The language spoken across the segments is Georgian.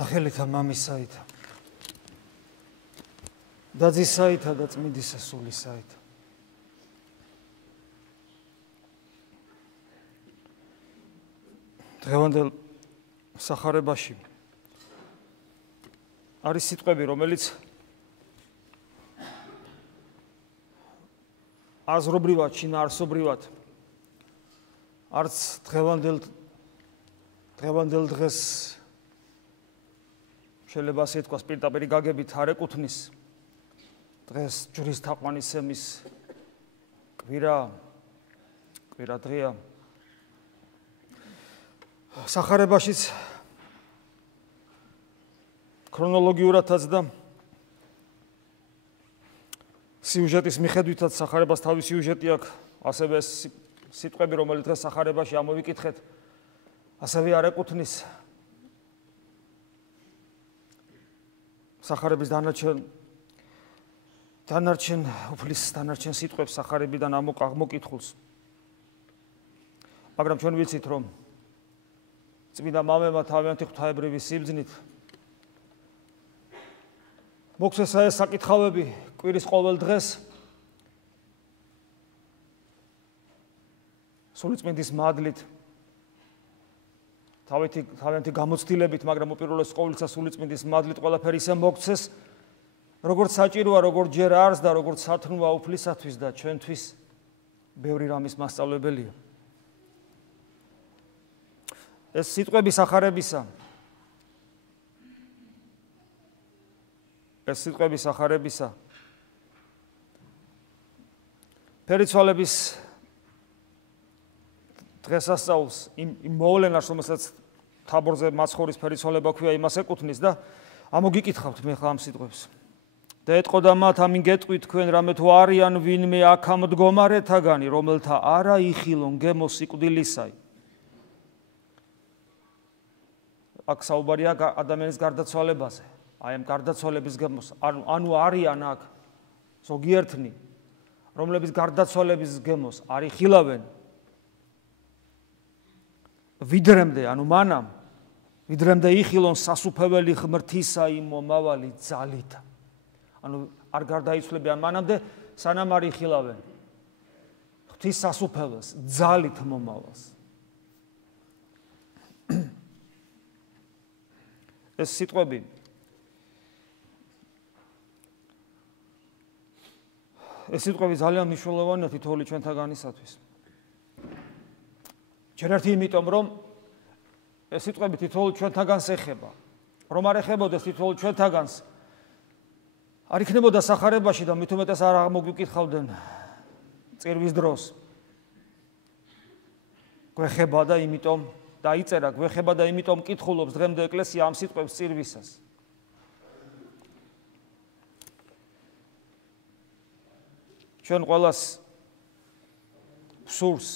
სახელითა მამისაითა და ძისაითა და წმინდისა სულისაითა. დღევანდელ სახარებაში არის სიტყვები, რომელიც აზრობრივად, შინაარსობრივად არც დღევანდელ დღეს შეიძლება ასე თქვას პირდაპირ გაგებით არ ეკუთვნის დღეს ჯვრის თაყვანისცემის კვირა დღეა. სახარებაშიც ქრონოლოგიურადაც და სიუჟეტის მიხედვითაც სახარებას თავის სიუჟეტი აქვს, ასევე სიტყვები, რომელიც დღეს სახარებაში ამოვიკითხეთ, ასევე არ ეკუთვნის სახარების დანარჩენ სიტყვებს სახარებიდან აღმოკითხულს. მაგრამ ჩვენ ვიცით, რომ წმინდა მამებმა თავიანთი ღვთაებრივი სიბრძნით მოგვცეს ეს საკითხავები კვირის ყოველ დღეს სულიწმინდის მადლით, თავიანთი გამოცდილებით, მაგრამ უპირველეს ყოვლისა სულიწმინდის მადლით ყველაფერი ისე მოგვცეს, როგორც საჭიროა, როგორც ჯერ არს და როგორც სათნოა უფლისათვის და ჩვენთვის ბევრი რამის მასწავლებელია. ეს სიტყვები სახარებისა ფერიცვალების დღესასწაულს იმ მოვლენას, რომელსაც თაბორზე მაცხოვრის ფერიცვალება ქვია, იმას ეკუთვნის და ამოგიკითხავთ მე ხა ამ სიტყვებს. და ეტყოდა მათ, ამინ გეტყვით თქვენ, რამე თუ არიან ვინმე აქ ამ მდგომარეთაგანი, რომელთა არა იხილონ გემო სიკვდილისაი. აქ საუბარია ადამიანის გარდაცვალებაზე. აი ამ გარდაცვალების გემოს, ანუ არიან აქ ზოგიერთნი, რომლების გარდაცვალების გემოს არ იხილავენ ვიდრემდე, ანუ მანამ, ვიდრემდე იხილონ სასუფეველი ღმრთისა იმ მომავალი ძალით. ანუ არ გარდაიცვლებიან მანამდე, სანამ არ იხილავენ ღვთის სასუფეველს, ძალით მომავალს. ეს სიტყვები ძალიან მნიშვნელოვანია თითოეული ჩვენთაგანისათვის. ჯერ ერთი იმიტომ, რომ ეს სიტყვები თითოეულ ჩვენთაგანს ეხება. რომ არ ეხებოდეს თითოეულ ჩვენთაგანს, არ იქნებოდა სახარებაში და მით უმეტეს არ აღმოგიკითხავდნენ წირვის დროს. გვეხება და იმიტომ დაიწერა, გვეხება და იმიტომ კითხულობს დღემდე ეკლესია ამ სიტყვებს წირვისას. ჩვენ ყველას გსურს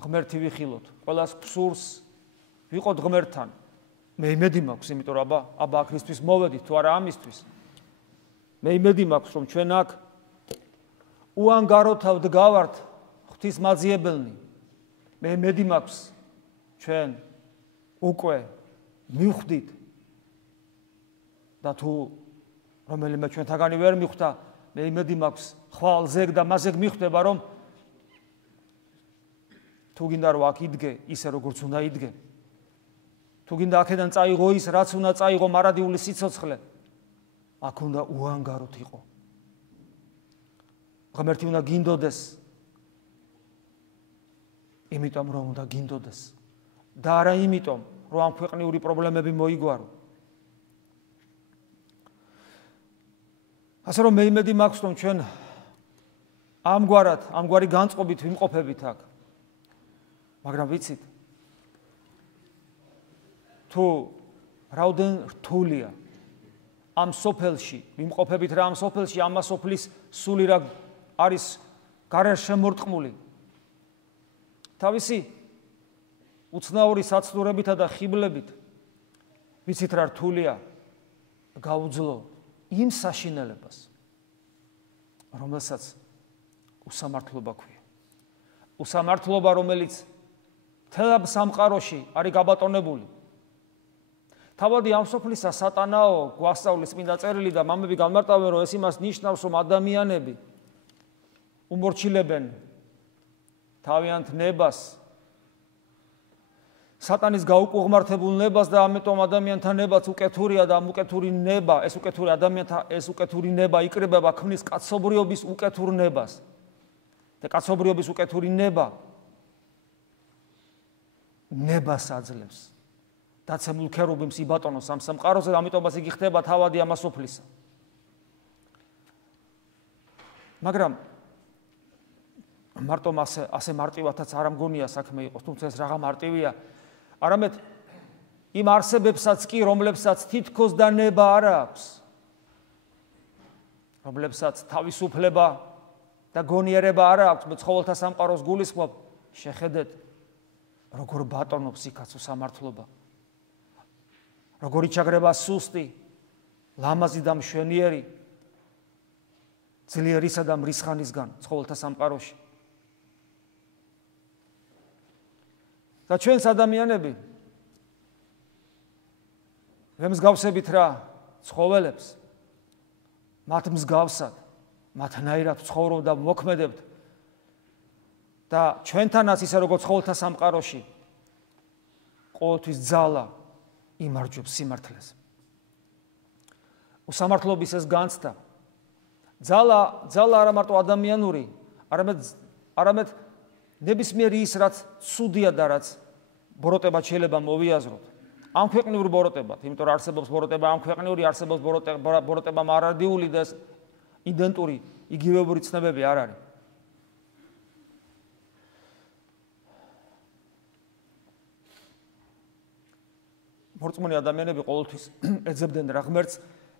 ღმერთი ვიხილოთ, ყველას გსურს ვიყოთ ღმერთთან. მე იმედი მაქვს, იმიტომ რომ აბა ქრისტეს მოვედით თუ არა ამისთვის. მე იმედი მაქვს, რომ ჩვენ აქ უანგაროთავ დგავართ ღვთის მაძიებელნი. მე იმედი მაქვს, ჩვენ უკვე მივხვდით და თუ რომელიმე ჩვენთაგანი ვერ მიხვდა, მე იმედი მაქვს, ხვალ ზეგ და მასეგ მიხვდება, რომ თუ გინდა რომ აქ იდგე ისე როგორც უნდა იდგე, თუ გინდა აქედან წაიღო ის, რაც უნდა წაიღო მარადიული სიცოცხლე, აქ უნდა უანგაროთ იყო. ღმერთი უნდა გინდოდეს, იმიტომ რომ უნდა გინდოდეს და არა იმიტომ, რომ ამ ქვეყნიური პრობლემები მოიგვარო. ასე რომ მე იმედი მაქვს, რომ ჩვენ ამგვარი განწყობით ვიმყოფებით აქ. მაგრამ ვიცით, თუ რაოდენ რთულია ამ სოფელში, ვიმყოფებით რა ამ სოფელში, ამ სოფლის სული რა არის გარეთ შემორტყმული. თავისი უცნაური საცდურებითა და ხიბლებით ვიცით რა რთულია გაუძლო იმ საშინელებას, რომელსაც უსამართლობა ქვია. უსამართლობა, რომელიც მთელ სამყაროში არის გაბატონებული. თავადი ამ სოფლისა სატანაო გვასწავლის წმინდა წერილი და მამები განმარტავენ, რომ ეს იმას ნიშნავს, რომ ადამიანები უმორჩილებენ თავიანთ ნებას, სატანის გაუკუღმართებულ ნებას და ამიტომ ადამიანთა ნებაც უკეთურია და ამ უკეთური ნება, ეს უკეთური ადამიანთა ეს უკეთური ნება იკრიბება ქმნის კაცობრიობის უკეთურ ნებას. და კაცობრიობის უკეთური ნებას აძლევს. დაცემულ ქერუბიმს იბატონოს ამ სამყაროზე, ამიტომაც იგი ხდება თავადი ამ სოფლისა. მაგრამ მარტო ასე მარტივადაც არ მგონია საქმე იყოს, თუმცა ეს რაღა მარტივია. არამედ იმ არსებებსაც კი, რომლებსაც თითქოს და ნება არ აქვს, რომლებსაც თავისუფლება და გონიერება არ აქვს, მეცხოველთა სამყაროს გულისხმობ, შეხედეთ, როგორ ბატონობს იქაც უსამართლობა, როგორ იჩაგრება სუსტი, ლამაზი და მშვენიერი, ძლიერისა და მრისხანისგან ცხოველთა სამყაროში. და ჩვენს ადამიანები ვემსგავსებით რა ცხოველებს, მათ მსგავსად, მათნაირად ვცხოვრობ და მოქმედებთ და ჩვენთანაც ისე როგორც ცხოველთა სამყაროში ყოველთვის ძალა იმარჯვებს სიმართლეს. უსამართლობის ეს განცდა ძალა არა მარტო ადამიანური, არამედ ნებისმიერი ის, რაც ცუდია და რაც ბოროტებად შეიძლება მოვიაზროთ. ამ ქვეყნიურ ბოროტებად, იმიტომ რომ არსებობს ბოროტება ამ ქვეყნიური, არსებობს ბოროტება მარადიული და იდენტური იგივეობური ცნებები არ არის. მორწმუნე ადამიანები ყოველთვის ეძებდნენ რა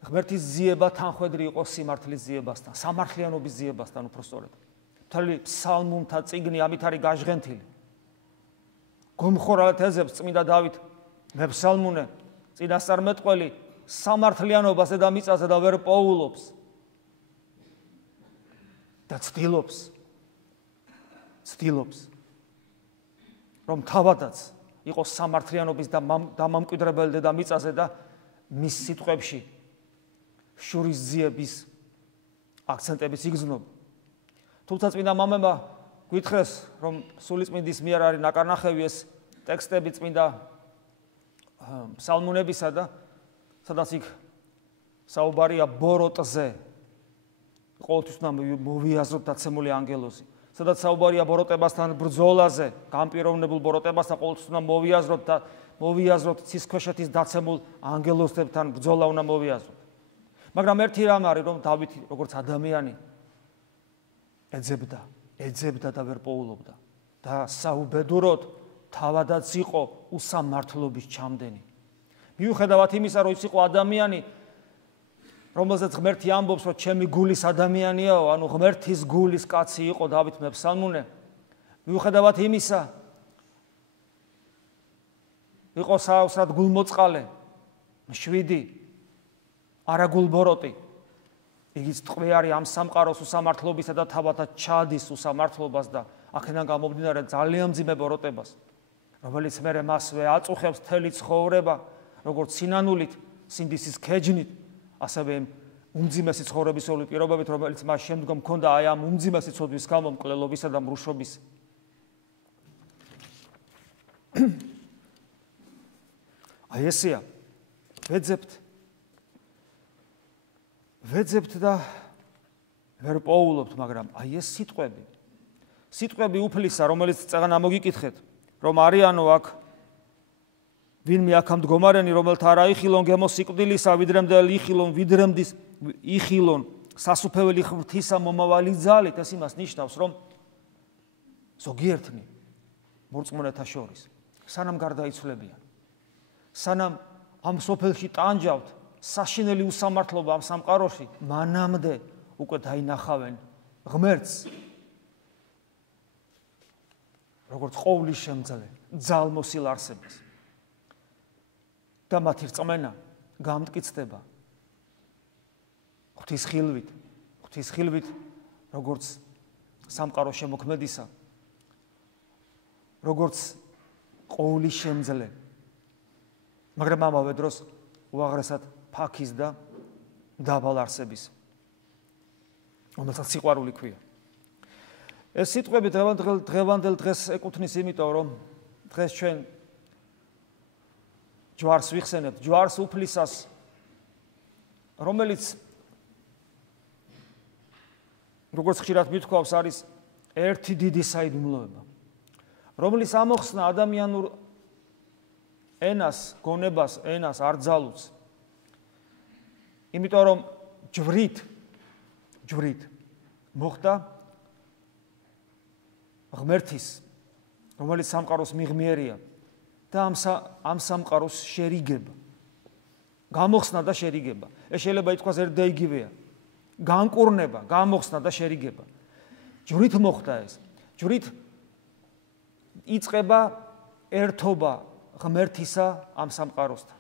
ღმერთის ძიება თანხვედრი იყოს სიმართლის ძიებასთან, სამართლიანობის ძიებასთან უпростоრად. მთელი ფსალმუნთა წიგნი ამით არის გაჟღენთილი. გომხორალად ეძებს წმინდა დავით მეფსალმუნე, წინასწარმეტყველი სამართლიანობაზე და მიწაზე და ვერ პოულობს და ცდილობს რომ თავადაც იყოს სამართლიანობის და დამამკვიდრებელი დედამიწაზე და მის სიტყვებში შურის ძიების აქცენტების იგრძნობა. თუმცა წმინდა მამებმა გვითხრეს, რომ სულიწმინდის მიერ არის ნაკარნახევი ეს ტექსტები წმინდა ფსალმუნებისა და სადაც იქ საუბარია ბოროტზე, ყოველთვის უნდა მოვიაზროთ დაცემული ანგელოზი. სადაც საუბარია ბოროტებასთან ბრძოლაზე, განპირობებულ ბოროტებასთან ყოველთვის უნდა მოვიაზროთ ცისქვეშეთის დაცემულ ანგელოზებთან ბრძოლა უნდა მოვიაზროთ. მაგრამ ერთი რამ არის, რომ დავითი როგორც ადამიანი ეძებდა და ვერ პოულობდა და საუბედუროდ თავადაც იყო უსამართლობის ჩამდენი. მიუხედავად იმისა, რომ ის იყო ადამიანი, რომელზეც ღმერთი ამბობს, რომ ჩემი გულის ადამიანიაო, ანუ ღმერთის გულის კაცი იყო დავით მეფსალმუნე. მიუხედავად იმისა, იყო საოცრად გულმოწყალე, მშვიდი, არაგულბოროტი. იგიც ტყვე არის ამ სამყაროს უსამართლობისა და თავადაც ჩადის უსამართლობას და აქედან გამომდინარე ძალიან მძიმე ბოროტებას, რომელიც მერე მასვე აწუხებს მთელი ცხოვრება, როგორც სინანულით, სინდისის ქეჯნით, ასევე უმძიმესი ცხოვრებისეული პირობებით, რომელიც მას შემდგომ ჰქონდა აი ამ უმძიმესი ცოდვის გამო მკვლელობისა და მრუშობის. აი ესეა, ვეძებთ და ვერ პოულობთ, მაგრამ აი ეს სიტყვები უფლისა, რომელიც წეგან ამოგიკითხეთ, რომ არიანო აქ ვინმე აქ მდგომარენი, რომელთა არ აიხილონ გემოს სიკვდილისა, ვიდრემდე იხილონ სასუფეველი ღვთისა მომავალი ძალით, ეს იმას ნიშნავს, რომ ზოგიერთნი მორწმუნეთა შორის, სანამ გარდაიცვლებიან, სანამ ამ სოფელში ტანჯავთ საშინელი უსამართლობა ამ სამყაროში, მანამდე უკვე დაინახავენ ღმერთს, როგორც ყოვლის შემძლე, ძალმოსილ არსებას. და მათი რწმენა გამტკიცდება ღვთის ხილვით, როგორც სამყაროს შემოქმედისა, როგორც ყოვლის შემძლე, მაგრამ ამავე დროს უაღრესად ფაქის და დაბალ არსების, რომელსაც სიყვარული ქვია. ეს სიტყვები დღევანდელ დღეს ეკუთვნის, იმიტომ რომ დღეს ჩვენ ჯვარს ვიხსენებთ, ჯვარს უფლისას, რომელიც როგორც ხშირად მithქვავს, არის ერთი დიდი საიდუმლოება, რომლის ამოხსნა ადამიანურ ენას, გონებას, ენას არ ძალუց. იმიტომ რომ ჯვრით მოხდა ღმერთის, რომელიც სამყაროს მიღმიერია და ამ სამყაროს შერიგება. გამოხსნა და შერიგება. ეს შეიძლება ითქვას ერთ და იგივეა. განკურნება, გამოხსნა და შერიგება. ჯვრით მოხდა ეს. ჯვრით იწყება ერთობა ღმერთისა ამ სამყაროსთან.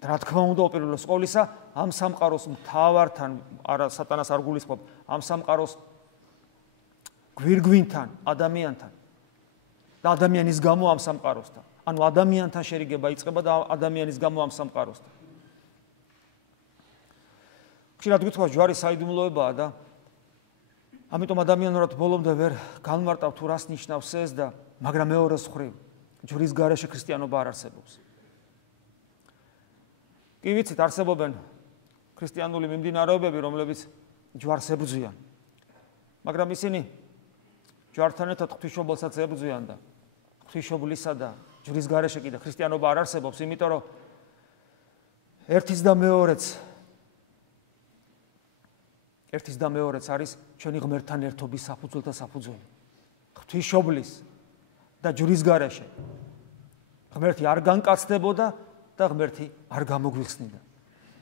და რა თქმა უნდა, უპირველეს ყოვლისა, ამ სამყაროს მთავართან, არა სატანას არ გულისხმობ, ამ სამყაროს გვირგვინთან, ადამიანთან. და ადამიანის გამო ამ სამყაროსთან. ანუ ადამიანთან შერიგება იწყება და ადამიანის გამო ამ სამყაროსთან. ხშირად გითხოვს, ჯვარი საიდუმლოებაა და ამიტომ ადამიანურად ბოლომდე ვერ განმარტავ თუ რას ნიშნავს ეს და მაგრამ მეორეს მხრივ ჯვრის გარეშე ქრისტიანობა არ არსებობს. კი ვიცით, არსებობენ ქრისტიანული მიმდინარეობები, რომლებიც ჯვარს ებრძვიან. მაგრამ ისინი ჯვართან ერთად ღვთისმშობელსაც ებრძვიან და ღვთისმშობლისა და ჯვრის გარეშე კიდე ქრისტიანობა არ არსებობს, იმიტომ რომ ერთის და მეორეც არის ჩვენი ღმერთთან ერთობის საფუძველთა საფუძველი. ღვთისმშობლის და ჯვრის გარეშე ღმერთი არ განკაცდებოდა და ღმერთი არ გამოგვიხსნიდა.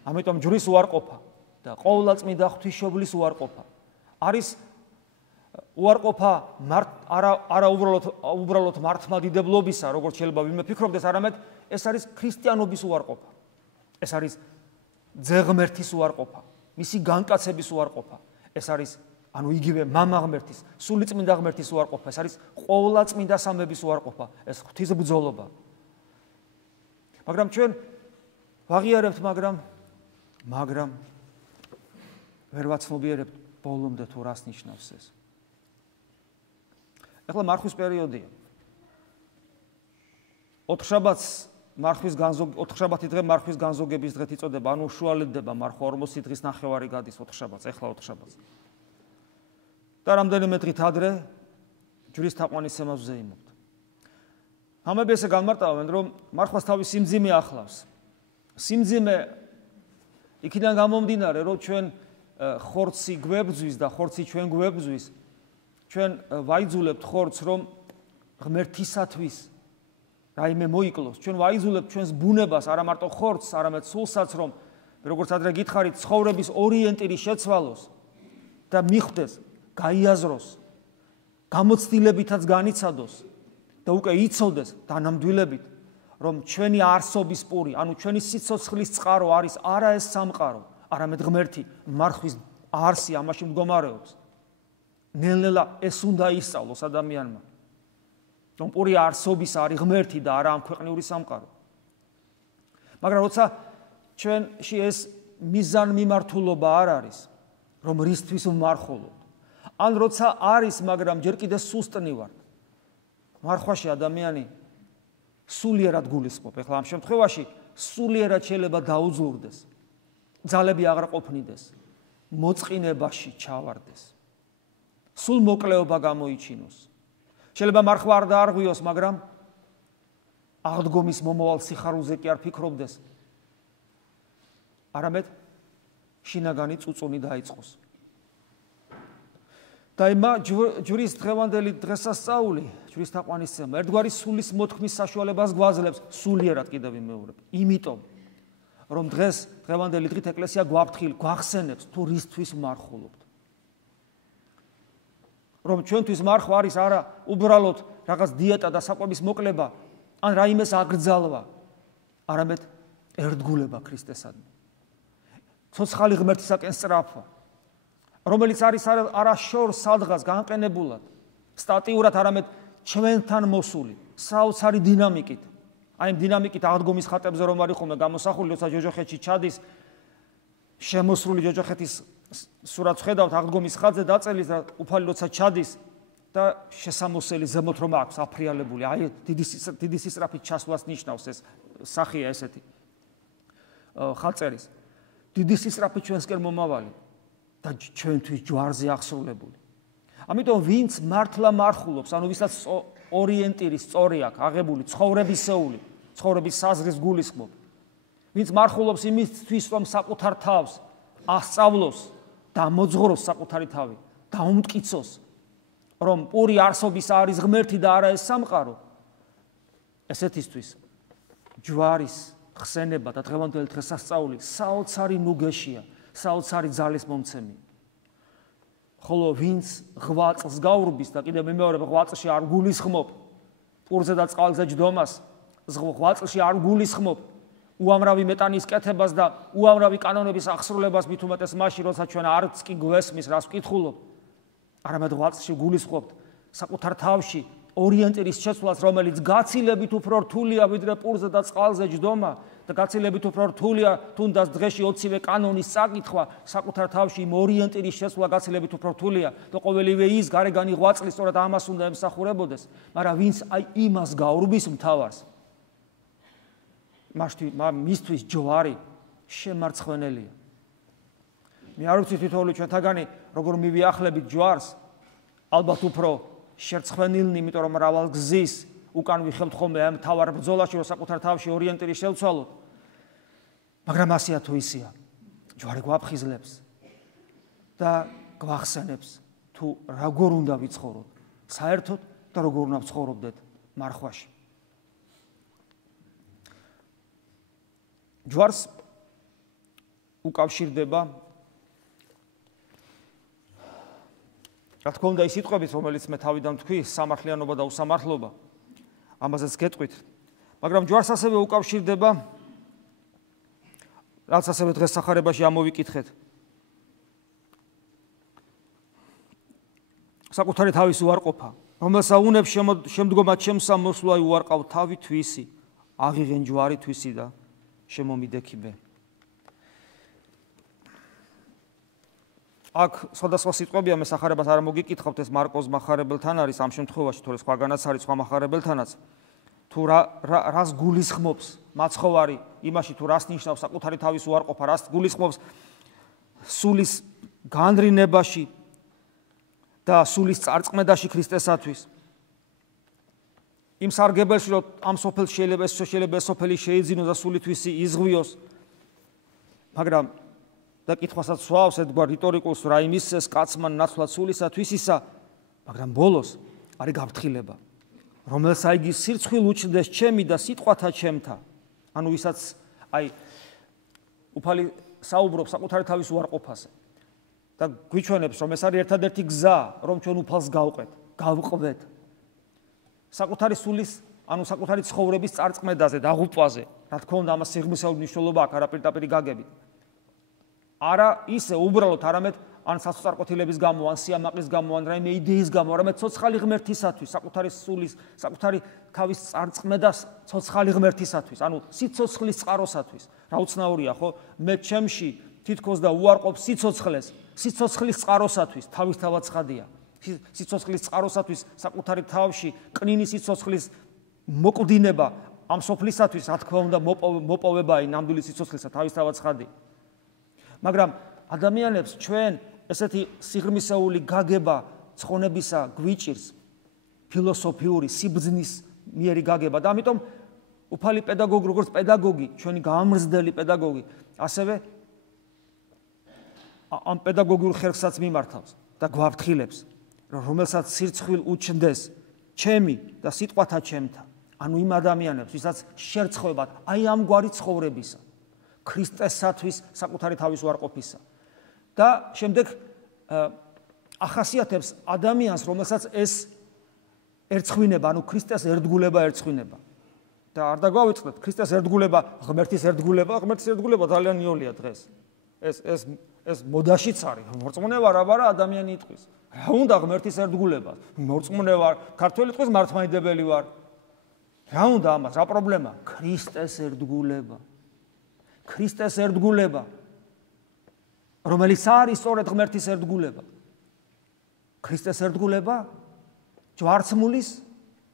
ამიტომ ჯვრის უარყოფა და ყოვლადწმიდა ღვთისმშობლის უარყოფა არის უარყოფა არა უბრალოდ მართლმადიდებლობისა, როგორც შეიძლება ვინმე ფიქრობდეს, არამედ ეს არის ქრისტიანობის უარყოფა. ეს არის ძეღმერთის უარყოფა, მისი განკაცების უარყოფა. ეს არის ანუ იგივე მამა ღმერთის, სულიწმინდა ღმერთის უარყოფა. ეს არის ყოვლადწმინდა სამების უარყოფა. ეს ღვთისბრძოლობა. მაგრამ ჩვენ ვაღიარებთ, მაგრამ ვერ ვაცნობიერებთ ბოლომდე თუ რას ნიშნავს ეს. ეხლა მარხვის პერიოდია. ოთხშაბათი დღე მარხვის განზოგების დღეთ იწოდება, ანუ უშუალედდება მარხვა 40 დღის ნახევარი გადის ოთხშაბათს, ეხლა ოთხშაბათს. და რამდენიმე დღით ადრე ჯვრის თაყვანისცემას ვზეიმობთ. ამები ესე განმარტავენ, რომ მარხვას თავის სიმძიმე ახლავს. სიმძიმე იქიდან გამომდინარე, რომ ჩვენ ხორცი გვებძვის და ხორცი ჩვენ გვებძვის, ჩვენ ვაიძულებთ ხორცს, რომ ღმერთისათვის რაიმე მოიკლოს. ჩვენ ვაიძულებთ ჩვენს ბუნებას, არა მარტო ხორცს, არამედ სულსაც, რომ როგორც ადრე გითხარით, ცხოვრების ორიენტირი შეცვალოს და მიხვდეს, გაიაზროს, გამოცდილებითაც განიცადოს და უკვე იცოდეს დანამდვილებით, რომ ჩვენი არსობის პური, ანუ ჩვენი სიცოცხლის წყარო არის არა ეს სამყარო, არამედ ღმერთი, მარხვის არსი ამაში მდგომარეობს. ნელ-ნელა ეს უნდა ისწავლოს ადამიანმა. რომ პური არსობის არის ღმერთი და არა ამ ქვეყნიური სამყარო. მაგრამ როცა ჩვენში ეს მიზანმიმართულობა არ არის, რომ რისთვის ვმარხულობთ, ან როცა არის, მაგრამ ჯერ კიდე სუსტნი ვართ, მარხვაში ადამიანი სულიერად გულისხმობ. ეხლა ამ შემთხვევაში სულიერად შეიძლება დაუძლურდეს, ძალები აღარ ყოფნიდეს, მოწყინებაში ჩავარდეს, სულ მოკლეობა გამოიჩინოს. შეიძლება მარხვა არ დაარღვიოს, მაგრამ აღდგომის მომავალ სიხარულზე კი არ ფიქრობდეს, არამედ შინაგანი წუწუნი დაიწყოს. და იმა ჯვრის დღევანდელი დღესასწაული, ჯვრის თაყვანისცემა, ერთგვარი სულის მოთქმის საშუალებას გვაძლევს, სულიერად კიდევ ვიმეორებ. იმიტომ, რომ დღევანდელი დღით ეკლესია გვახსენებს, თუ რისთვის ვმარხულობთ. რომ ჩვენთვის მარხვა არის არა უბრალოდ რაღაც დიეტა და საკვების მოკლება, ან რაიმეს აკრძალვა, არამედ ერთგულება ქრისტესადმი. ცოცხალი ღმერთისაკენ სწრაფვა, რომელიც არის არა შორს სადღაც განყენებულად, სტატიურად, არამედ ჩვენთან მოსული, საოცარი დინამიკით, აი ამ დინამიკით აღდგომის ხატებზე რომ არის ხოლმე გამოსახული, როცა ჯოჯოხეთში ჩადის, შემოსრული ჯოჯოხეთის სურათს ხედავთ აღდგომის ხატზე დაწერილი და უფალი როცა ჩადის და შესამოსელი ზემოთ რომ აქვს აფრიალებული, აი დიდი სისწრაფით ჩასვლას ნიშნავს ეს სახეა ესეთი ხაწერის. დიდი სისწრაფით ჩვენსკენ მომავალი და ჩვენთვის ჯვარზე აღსრულებული. ამიტომ ვინც მართლა მარხულობს, ანუ ვისაც ორიენტირი სწორი აქვს, აღებული ცხოვრებისეული, ცხოვრების საზღვის გულისხმობ. ვინც მარხულობს იმისთვის, რომ საკუთარ თავს ასწავლოს და მოძღვროს საკუთარი თავი, დაუმტკიცოს, რომ პური არსობის არის ღმერთი და არა ეს სამყარო. ესეთისთვის ჯვარის ხსენება და დღევანდელი დღესასწაული საოცარი ნუგეშია, საოცარი ძალის მომცემია. ხოლო ვინც ღვაწლს გაურბის და კიდევ მეორე ღვაწლში არ გულისხმობ პურზე და წყალზე ჯდომას, ღვაწლში არ გულისხმობ უამრავი მეტანის კეთებას და უამრავი კანონების აღსრულებას, მით უმეტეს მაშინ, როცა ჩვენ არც კი გვესმის, რას ვკითხულობ, არამედ ღვაწლში გულისხმობთ საკუთარ თავში ორიენტირის შეცვლას, რომელიც გაცილებით უფრო რთულია ვიდრე პურზე და წყალზე ჯდომა და გაცილებით უფრო რთულია თუნდაც დღეში 20-ვე კანონის წაკითხვა, საკუთარ თავში იმ ორიენტირის შეცვლა გაცილებით უფრო რთულია და ყოველივე ის გარეგანი ღვაწლი სწორედ ამას უნდა ემსახურებოდეს, მაგრამ ვინც აი იმას გაურბის მთავარს, მისთვის ჯვარი შემარცხვენელია. მე არ ვიცი თითოეული ჩვენთაგანი როგორ მივიახლებით ჯვარს, ალბათ უფრო შერცხვენილნი, იმიტომ რომ მრავალ გზის უკან ვიხებთ ხოლმე ამ თავარ ბრძოლაში, რომ საკუთარ თავში ორიენტირი შევცვალოთ. მაგრამ ასეა თუ ისეა, ჯვარი გვაფხიზლებს და გვახსენებს თუ როგორ უნდა ვიცხოვროთ საერთოდ და როგორ უნდა ვცხოვრობდეთ მარხვაში. ჯვარს უკავშირდება რა თქმა უნდა ის სიტყვებით, რომელიც მე თავიდან თქვი, სამართლიანობა და უსამართლობა, ამაზეც გეტყვით, მაგრამ ჯვარს ასევე უკავშირდება, რაც ასევე დღეს სახარებაში ამოვიკითხეთ, საკუთარი თავის უარყოფა, რომელსა უნებს შემდგომად შემსა მოსვლა უარყავ თავი თვისი, აღიღენ ჯვარი თვისი და შემომიდექიბე. აქ სხვადასხვა სიტყვებია, მე სახარებას არ მოგიკითხავთ, ეს მარკოზ მახარებელთან არის ამ შემთხვევაში, თორე სხვაგანაც არის სხვა მახარებელთანაც. თუ რას გულისხმობს მაცხოვარი იმაში, თუ რას ნიშნავს საკუთარი თავის უარყოფა, რას გულისხმობს სულის განრინებაში და სულის წარწმედაში ქრისტესათვის. იმ სარგებელში, რომ ამ სოფელს შეიძლება ეს სოფელი შეიძინოს და სულითვისი იზღვიოს, მაგრამ და კითხვასაც სვავს ერთგვარ რიტორიკულს, რა იმისეს კაცმან ნაცვლად სულისათვის ისა, მაგრამ ბოლოს არის გაფრთხილება, რომელსა იგი სირცხვილ უჩნდეს ჩემი და სიტყვათა ჩემთა. ანუ ვისაც აი უფალი საუბრობს საკუთარი თავის უარყოფაზე და გვიჩვენებს, რომ ეს არის ერთადერთი გზა, რომ ჩვენ უფალს გავყვეთ. საკუთარი სულის, ანუ საკუთარი ცხოვრების წარწმედაზე, დაღუპვაზე, რა თქმა უნდა, ამას სიღრმისეული მნიშვნელობა აქვს, არა პირდაპირი გაგებით. არა ისე უბრალოდ, არამედ ან სასწარკვეთილების გამო, ან სიამაყის გამო, ან რაიმე იდეის გამო, არამედ ცოცხალი ღმერთისათვის, საკუთარი სულის, საკუთარი თავის წარწმედას ცოცხალი ღმერთისათვის, ანუ სიცოცხლის წყაროსათვის. რა უცნაურია, ხო? მე ჩემში თითქოს და უარყოფ სიცოცხლეს, სიცოცხლის წყაროსათვის, თავისთავად ცხადია. სიცოცხლის წყაროსათვის საკუთარი თავში კნინი სიცოცხლის მოკვდინება ამ სოფლისათვის, რა თქმა უნდა, მოპოვებაა ნამდვილი სიცოცხლისა, თავისთავად ცხადია. მაგრამ ადამიანებს ჩვენ ესეთი სიღრმისეული გაგება ცხონებისა გვიჭირს, ფილოსოფიური სიბრძნის მიერი გაგება და ამიტომ უფალი პედაგოგი, როგორც პედაგოგი, ჩვენი გამზრდელი პედაგოგი, ასევე ამ პედაგოგიურ ხერხსაც მიმართავს და გვაფრთხილებს, რომელსაც სირცხვილ უჩნდეს ჩემი და სიტყვათა ჩემთა, ანუ იმ ადამიანებს, ვისაც შერცხვებათ აი ამგვარი ცხოვრებისა, ქრისტესათვის საკუთარი თავის უარყოფისა. და შემდეგ ახასიათებს ადამიანს, რომელსაც ეს ერწყვინება, ანუ ქრისტეს ერთგულება ერწყვინება. და არ დაგვავიწყდეთ, ქრისტეს ერთგულება, ღმერთის ერთგულება ძალიან იოლია დღეს. ეს მოდაშიც არის, მორწმუნე ვარ, აბარა ადამიანი იტყვის. რა უნდა ღმერთის ერთგულებას? მორწმუნე ვარ, ქართველი იტყვის მართლმადიდებელი ვარ. რა უნდა ამას? რა პრობლემა? ქრისტეს ერთგულება. ქრისტეს ერთგულება, რომელიც არის სწორედ ღმერთის ერთგულება. ქრისტეს ერთგულება ჯვარცმულის,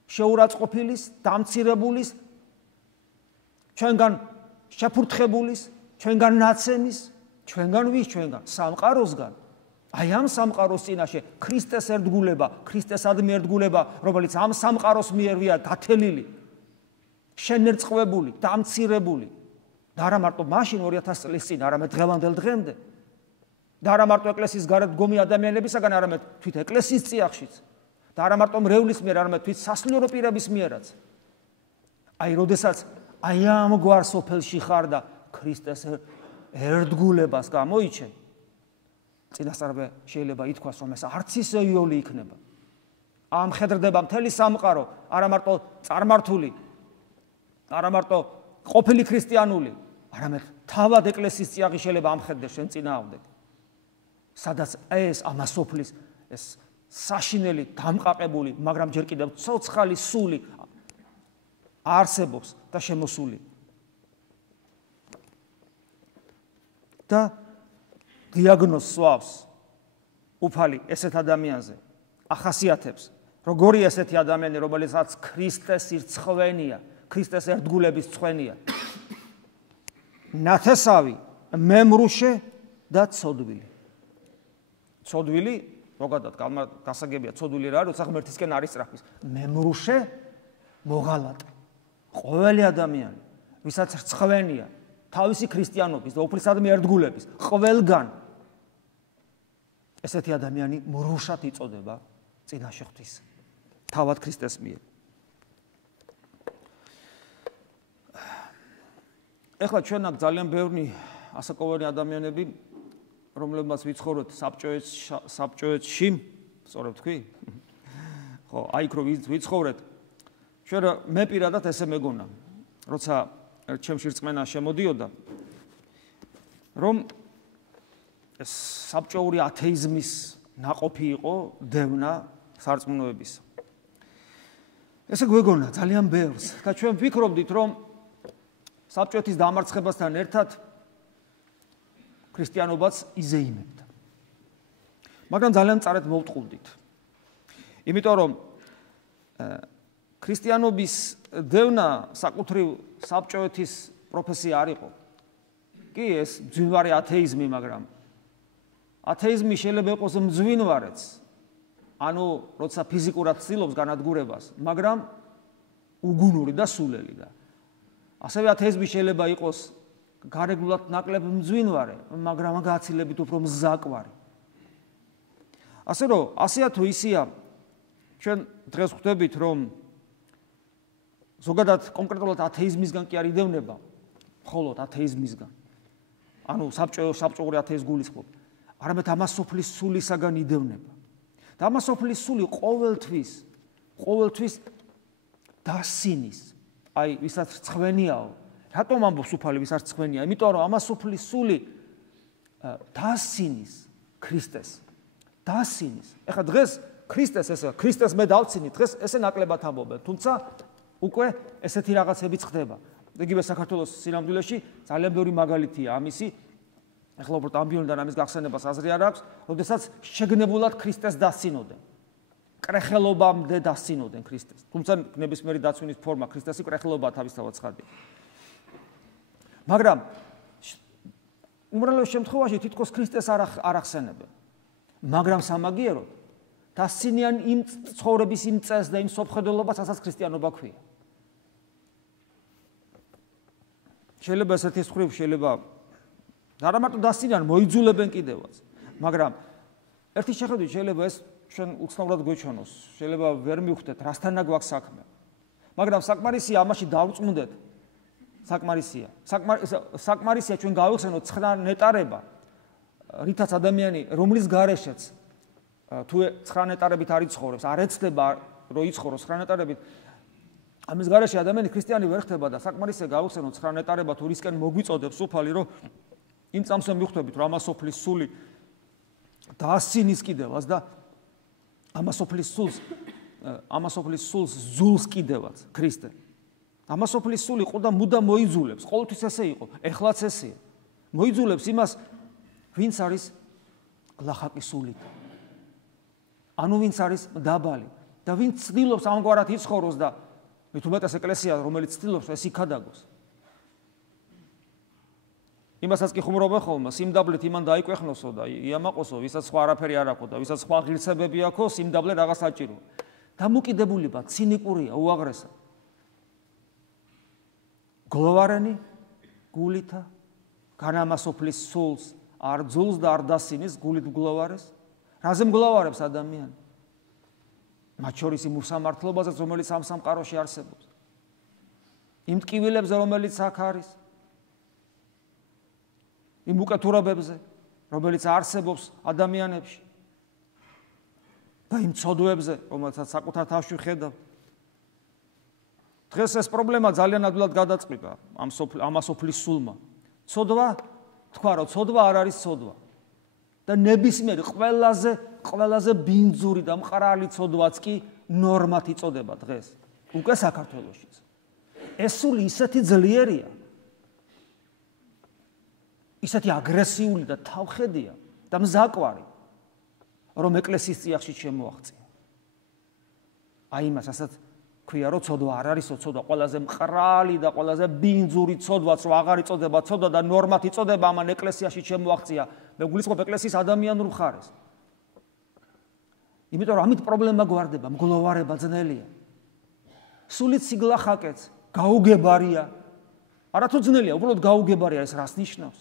შეურაცხყოფილის, დამცირებულის, ჩვენგან შეფურთხებულის, ჩვენგან ნაცემის, ჩვენგან ვის ჩვენგან? სამყაროსგან. აი ამ სამყაროს წინაშე ქრისტეს ერთგულება, ქრისტესადმი ერთგულება, რომელიც ამ სამყაროს მიერვია გათელილი, შენერწყვებული, დამცირებული. და არა მარტო მაშინ 2000 წლის წინ, არამედ დღევანდელ დღემდე. და არა მარტო ეკლესიის გარეთ დგომი ადამიანებისაგან, არამედ თვით ეკლესიის წიაღშიც. და არა მარტო მრევლის მიერ, არამედ თვით სასულიერო პირების მიერაც. აი, როდესაც აი ამგვარ სოფელში ხარ და ქრისტეს ერთგულებას გამოიჩენ, წინასწარვე შეიძლება ითქვას, რომ ეს არც ისე იოლი იქნება. ამხედრდება მთელი სამყარო, არა მარტო წარმართული, არა მარტო ყოფილი ქრისტიანული, არამედ თავად ეკლესიის წიაღი შეიძლება ამხედდეს შენ წინააღმდეგ. სადაც ეს ამასოფლის ეს საშინელი, დამყაყებული, მაგრამ ჯერ კიდევ ცოცხალი სული არსებობს და შემოსული. და დიაგნოზს სვავს უფალი ესეთ ადამიანზე, ახასიათებს, როგორი ესეთი ადამიანი, რომელსაც ქრისტეს ირცხვენია, ქრისტეს ერთგულების წვენია. ნათესავი, მემრუშე და ცოდვილი. ცოდვილი, ზოგადად გასაგებია, ცოდვილი რა, როცა ღმერთისკენ არის სწრაფის. მემრუშე, მოღალატე. ყოველი ადამიანი, ვისაც რცხვენია თავისი ქრისტიანობის და უფლისადმი ერთგულების ყველგან, ესეთი ადამიანი მრუშად იწოდება წინაშე ღვთის, თავად ქრისტეს მიერ. ეხლა ჩვენ აქ ძალიან ბევრი ასაკოვანი ადამიანები, რომლებმაც ვიცხოვრეთ საბჭოეთში, სწორად თქვი? ხო, აი იქ რომ ვიცხოვრეთ, ჩვენ მე პირადად ესე მეგონა, როცა ჩემში რწმენა შემოდიოდა, რომ ეს საბჭოური ათეიზმის ნაყოფი იყო დევნა სარწმუნოების. ესე გვეგონა ძალიან ბევრს და ჩვენ ვფიქრობდით, რომ საბჭოეთის დამარცხებასთან ერთად ქრისტიანობაც იზეიმებდა. მაგრამ ძალიან მწარედ მოვტყუნდით. იმიტომ რომ ქრისტიანობის დევნა საკუთრივ საბჭოეთის პროფესია არ იყო. კი, ეს მძვინვარე ათეიზმი, მაგრამ ათეიზმი შეიძლება იყოს მძვინვარეც, ანუ როცა ფიზიკურად ცდილობს განადგურებას, მაგრამ უგუნური და სულელი და ასევე ათეიზმი შეიძლება იყოს გარეგნულად ნაკლებ მძვინვარე, მაგრამ გაცილებით უფრო მზაკვარი. ასე რომ, ასეა თუ ისია, ჩვენ დღეს ხვდებით, რომ ზოგადად კონკრეტულად ათეიზმისგან კი არ იდევნება, მხოლოდ ათეიზმისგან. ანუ საბჭოური ათეიზმს გულისხმობ. არამედ ამასოფლის სულისაგან იდევნება. და ამასოფლის სული ყოველთვის დასინის. აი, ვისაც რცხვენიაო. რატომ ამბობს უფალი, ვისაც რცხვენია? იმიტომ რომ ამასოფლის სული დასინის ქრისტეს. დასინის. ეხლა დღეს ქრისტეს მე დავცინი, დღეს ესე ნაკლებად ამბობენ, თუმცა უკვე ესეთი რაღაცებიც ხდება. იგივე საქართველოს სინამდვილეში ძალიან ბევრი მაგალითია ამისი. ეხლა უბრალოდ ამბიონიდან ამის გახსენებას აზრი არ აქვს, როდესაც შეგნებულად ქრისტეს დასინოდნენ. კრეხელობამდე დასინოდნენ ქრისტეს. თუმცა ნებისმიერი დაცვინის ფორმა ქრისტესი კრეხელობაა თავისთავად ცხადია. მაგრამ უმრავლეს შემთხვევაში თითქოს ქრისტეს არ ახსენებენ. მაგრამ სამაგიეროდ დასცინიან იმ ცხოვრების იმ წესს და იმ სოფხედელობას, რასაც ქრისტიანობა ქვია. შეიძლება ესეთი ხრივ შეიძლება არა მარტო დასცინიან, მოიძულებენ კიდევაც. მაგრამ ერთი შეხედვით შეიძლება ეს ჩვენ უცნაურად გვეჩვენოს, შეიძლება ვერ მივხვდეთ, რასთანა გვაქვს საქმე. მაგრამ საკმარისია ამაში დავწმუნდეთ. საკმარისია ჩვენ გავიხსენოთ ცხრა ნეტარება, რითაც ადამიანი, რომლის გარეშეც თუ ცხრა ნეტარებით არ იცხოვრებს, არ ეცდება რომ იცხოვროს ცხრა ნეტარებით, ამის გარეშე ადამიანი ქრისტიანი ვერ ხდება და საკმარისია გავიხსენოთ ცხრა ნეტარება თუ რისკენ მოგვიწოდებს უფალი, რომ იმ წამსვე მივხვდებით, რომ ამასოფლის სული დაასცინის კიდევაც და ამასოფლის სულს ზულს კიდევაც ქრისტე. ამასოფლის სული იყო და მუდამ მოიძულებს, ყოველთვის ესე იყო, ეხლაც ესეა. მოიძულებს იმას, ვინც არის გლახაკის სულით. ანუ ვინც არის დაბალი და ვინც ცდილობს ამგვარად იცხოვროს და მით უმეტეს ეკლესია, რომელიც ცდილობს ეს იქადაგოს. იმასაც კი ხუმრობენ ხოლმე, სიმდაბლეთ იმან დაიკვეხნოსო და იამაყოსო, ვისაც სხვა არაფერი არ აქვს და ვისაც სხვა ღირსებები აქვს, სიმდაბლე რაღაც საჭირო. დამოკიდებულება ცინიკურია, უაღრესად. გლოვარენი გულითა განამასოფლის სულს არ ძულს და არ დასინის გულით გლოვარეს. რაზე მგლოვარებს ადამიანი? მათ შორის იმ უსამართლობაზეც, რომელიც ამ სამყაროში არსებობს. იმ ტკივილებზე, რომელიც აქ არის. იმ უკეთურობებზე, რომელიც არსებობს ადამიანებში. და იმ ცოდვებზე, რომელსაც საკუთარ თავში ხედავ. დღეს ეს პრობლემა ძალიან ადვილად გადაწყვიტა ამასოფლის სულმა. ცოდვა, თქვა რომ ცოდვა არ არის ცოდვა. და ნებისმიერი ყველაზე ბინძური და მყრალი ცოდვაც კი ნორმად იწოდება დღეს. უკვე საქართველოშიც. ეს სული ისეთი ძლიერია. ისეთი აგრესიული და თავხედია და მზაკვარი, რომ ეკლესიის წიაღში შემოაღწია. აი იმას, რასაც ქვია, რომ ცოდვა არ არისო, ცოდვა ყველაზე მყრალი და ყველაზე ბინძური ცოდვაც, რომ აღარ იწოდება ცოდვა და ნორმად იწოდება, ამან ეკლესიაში შემოაღწია. მე გულისხმობ ეკლესიის ადამიანურ მხარეს. იმიტომ რომ ამით პრობლემა გვარდება, მგლოვარება ძნელია. სულით სიგლახაკეც გაუგებარია. არათუ ძნელია, უბრალოდ გაუგებარია, ეს რას ნიშნავს?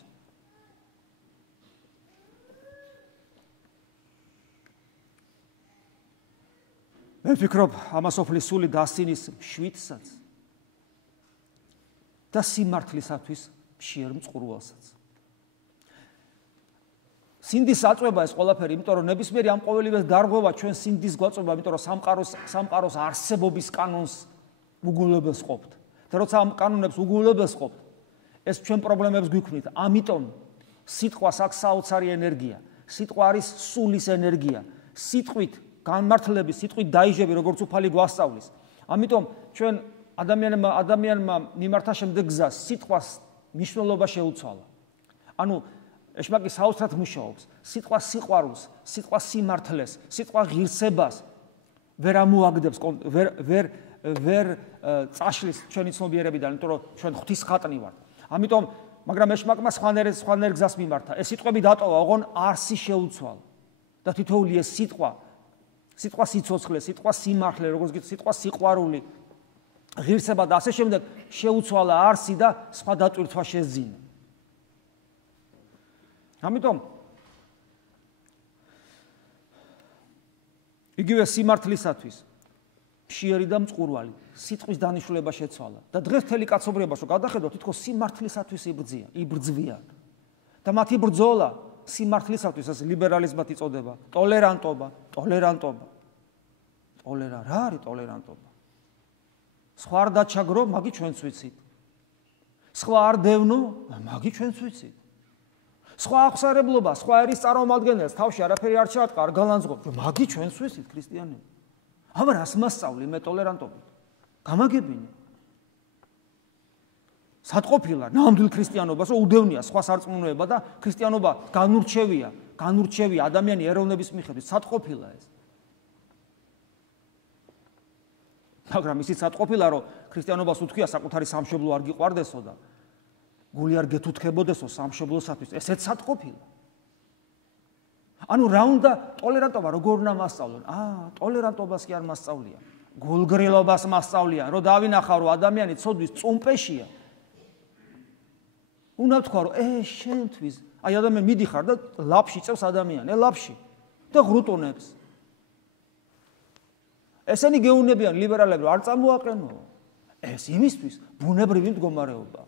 მე ვფიქრობ, ამასოფლის სული დასინის მშვიდსაც და სიმართლისათვის მშიერ მწყურვალსაც. სინდის აწვება ეს ყველაფერი, იმიტომ რომ ნებისმიერი ამ ყოველივეს დარღვევა ჩვენ სინდის გვაწვება, იმიტომ რომ სამყაროს არსებობის კანონს უგულებელს ყოფთ. და როცა ამ კანონებს უგულებელს ყოფთ, ეს ჩვენ პრობლემებს გვიქმნით. ამიტომ სიტყვას აქვს საოცარი ენერგია. სიტყვა არის სულის ენერგია. სიტყვით განმართლების, სიტყვით დაიჟები, როგორც უფალი გვასწავლის. ამიტომ ჩვენ ადამიანმა მიმართა შემდეგ გზას სიტყვას მნიშვნელობა შეუცვალა. ანუ ეშმაკი საოცრად მუშაობს. სიტყვა სიყვარულს, სიტყვა სიმართლეს, სიტყვა ღირსებას ვერ ამოაგდებს, ვერ წაშლის ჩვენი ცნობიერებიდან, იმიტომ რომ ჩვენ ღვთის ხატნი ვართ. ამიტომ, მაგრამ ეშმაკმა სხვანაირ გზას მიმართა. ეს სიტყვები დატოვა, ოღონ არსი შეუცვალა. და თითოეული ეს სიტყვა სიცოცხლე, სიტყვა სიმართლე, როგორც გითხრათ, სიტყვა სიყვარული, ღირსება და ასე შემდეგ შეუცვალა არსი და სხვა დატვირთვა შეძინა. ამიტომ იგივე სიმართლისათვის მშიერი და მწყურვალი სიტყვის დანიშნულება შეცვალა და დღეს მთელი კაცობრიობა რო გადახედოთ, თითქოს სიმართლისათვის იბრძვიან. და მათი ბრძოლა სიმართლისათვის ეს ლიბერალიზმად იწოდება, ტოლერანტობა. რა არის ტოლერანტობა? სხვა არ დაჩაგრო, მაგი ჩვენც ვიცით. სხვა არ დევნო, მაგი ჩვენც ვიცით. სხვა აღსარებლობა, სხვა ერის წარმომადგენელს თავში არაფერი არ ჩაატყა, არ გალანძღობ, მაგი ჩვენც ვიცით ქრისტიანები. აბა რას მასწავლი მე ტოლერანტობით? გამაგებინე. სათყოფილა ნამდვილ ქრისტიანობას, რომ უდევნია სხვა სარწმუნოება და ქრისტიანობა განურჩევია ადამიანი ეროვნების მიხედვით, სათყოფილა ეს. მაგრამ ისიც სათყოფილა, რომ ქრისტიანობას უთქვია საკუთარი სამშობლო არ გიყვარდესო და გული არ გეთუთხებოდესო სამშობლოსათვის, ესეც სათყოფილა. ანუ რა უნდა ტოლერანტობა როგორ უნდა მასწავლონ? ტოლერანტობას კი არ მასწავლიან. გულგრილობას მასწავლიან, რომ დავინახავ, რომ ადამიანი ცოდვის წუმპეშია. უნდა თქვა, რომ შენთვის, აი ადამიანი მიდიხარ და ლაფში წევს ადამიანი, ლაფში და ღრუტუნებს. ესენი გეუნებიან ლიბერალები, არ წამოაყენო. ეს იმისთვის ბუნებრივი მდგომარეობა.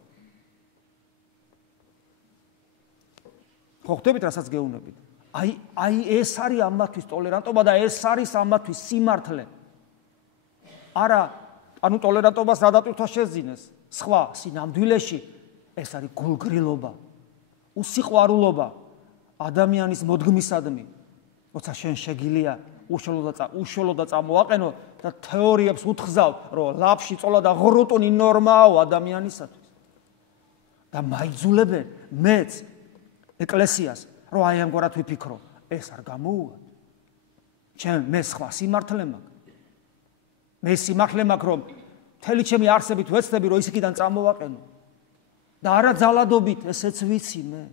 ხო ხვდებით, რასაც გეუნებით? აი ეს არის ამათვის ტოლერანტობა და ეს არის ამათვის სიმართლე. არა, ანუ ტოლერანტობას რა დატვირთვა შეძინეს? სხვა სინამდვილეში ეს არის გულგრილობა, უსიყვარულობა ადამიანის მოდგმისადმი, როცა შენ შეგილია უშუალოდ წამოაყენო და თეორიებს უთხზავ, რომ ლაფში წოლა და ღრუტუნი ნორმაა ადამიანისათვის. და მაიძულებენ მეც ეკლესიას, რომ აი ამგვარად ვიფიქრო, ეს არ გამოუვა. მე სხვა სიმართლე მაქვს. მე სიმართლე მაქვს, რომ მთელი ჩემი არსებით ვეცდები, რომ ისიქიდან წამოვაყენო. და არა ძალადობით, ესეც ვიცი მე.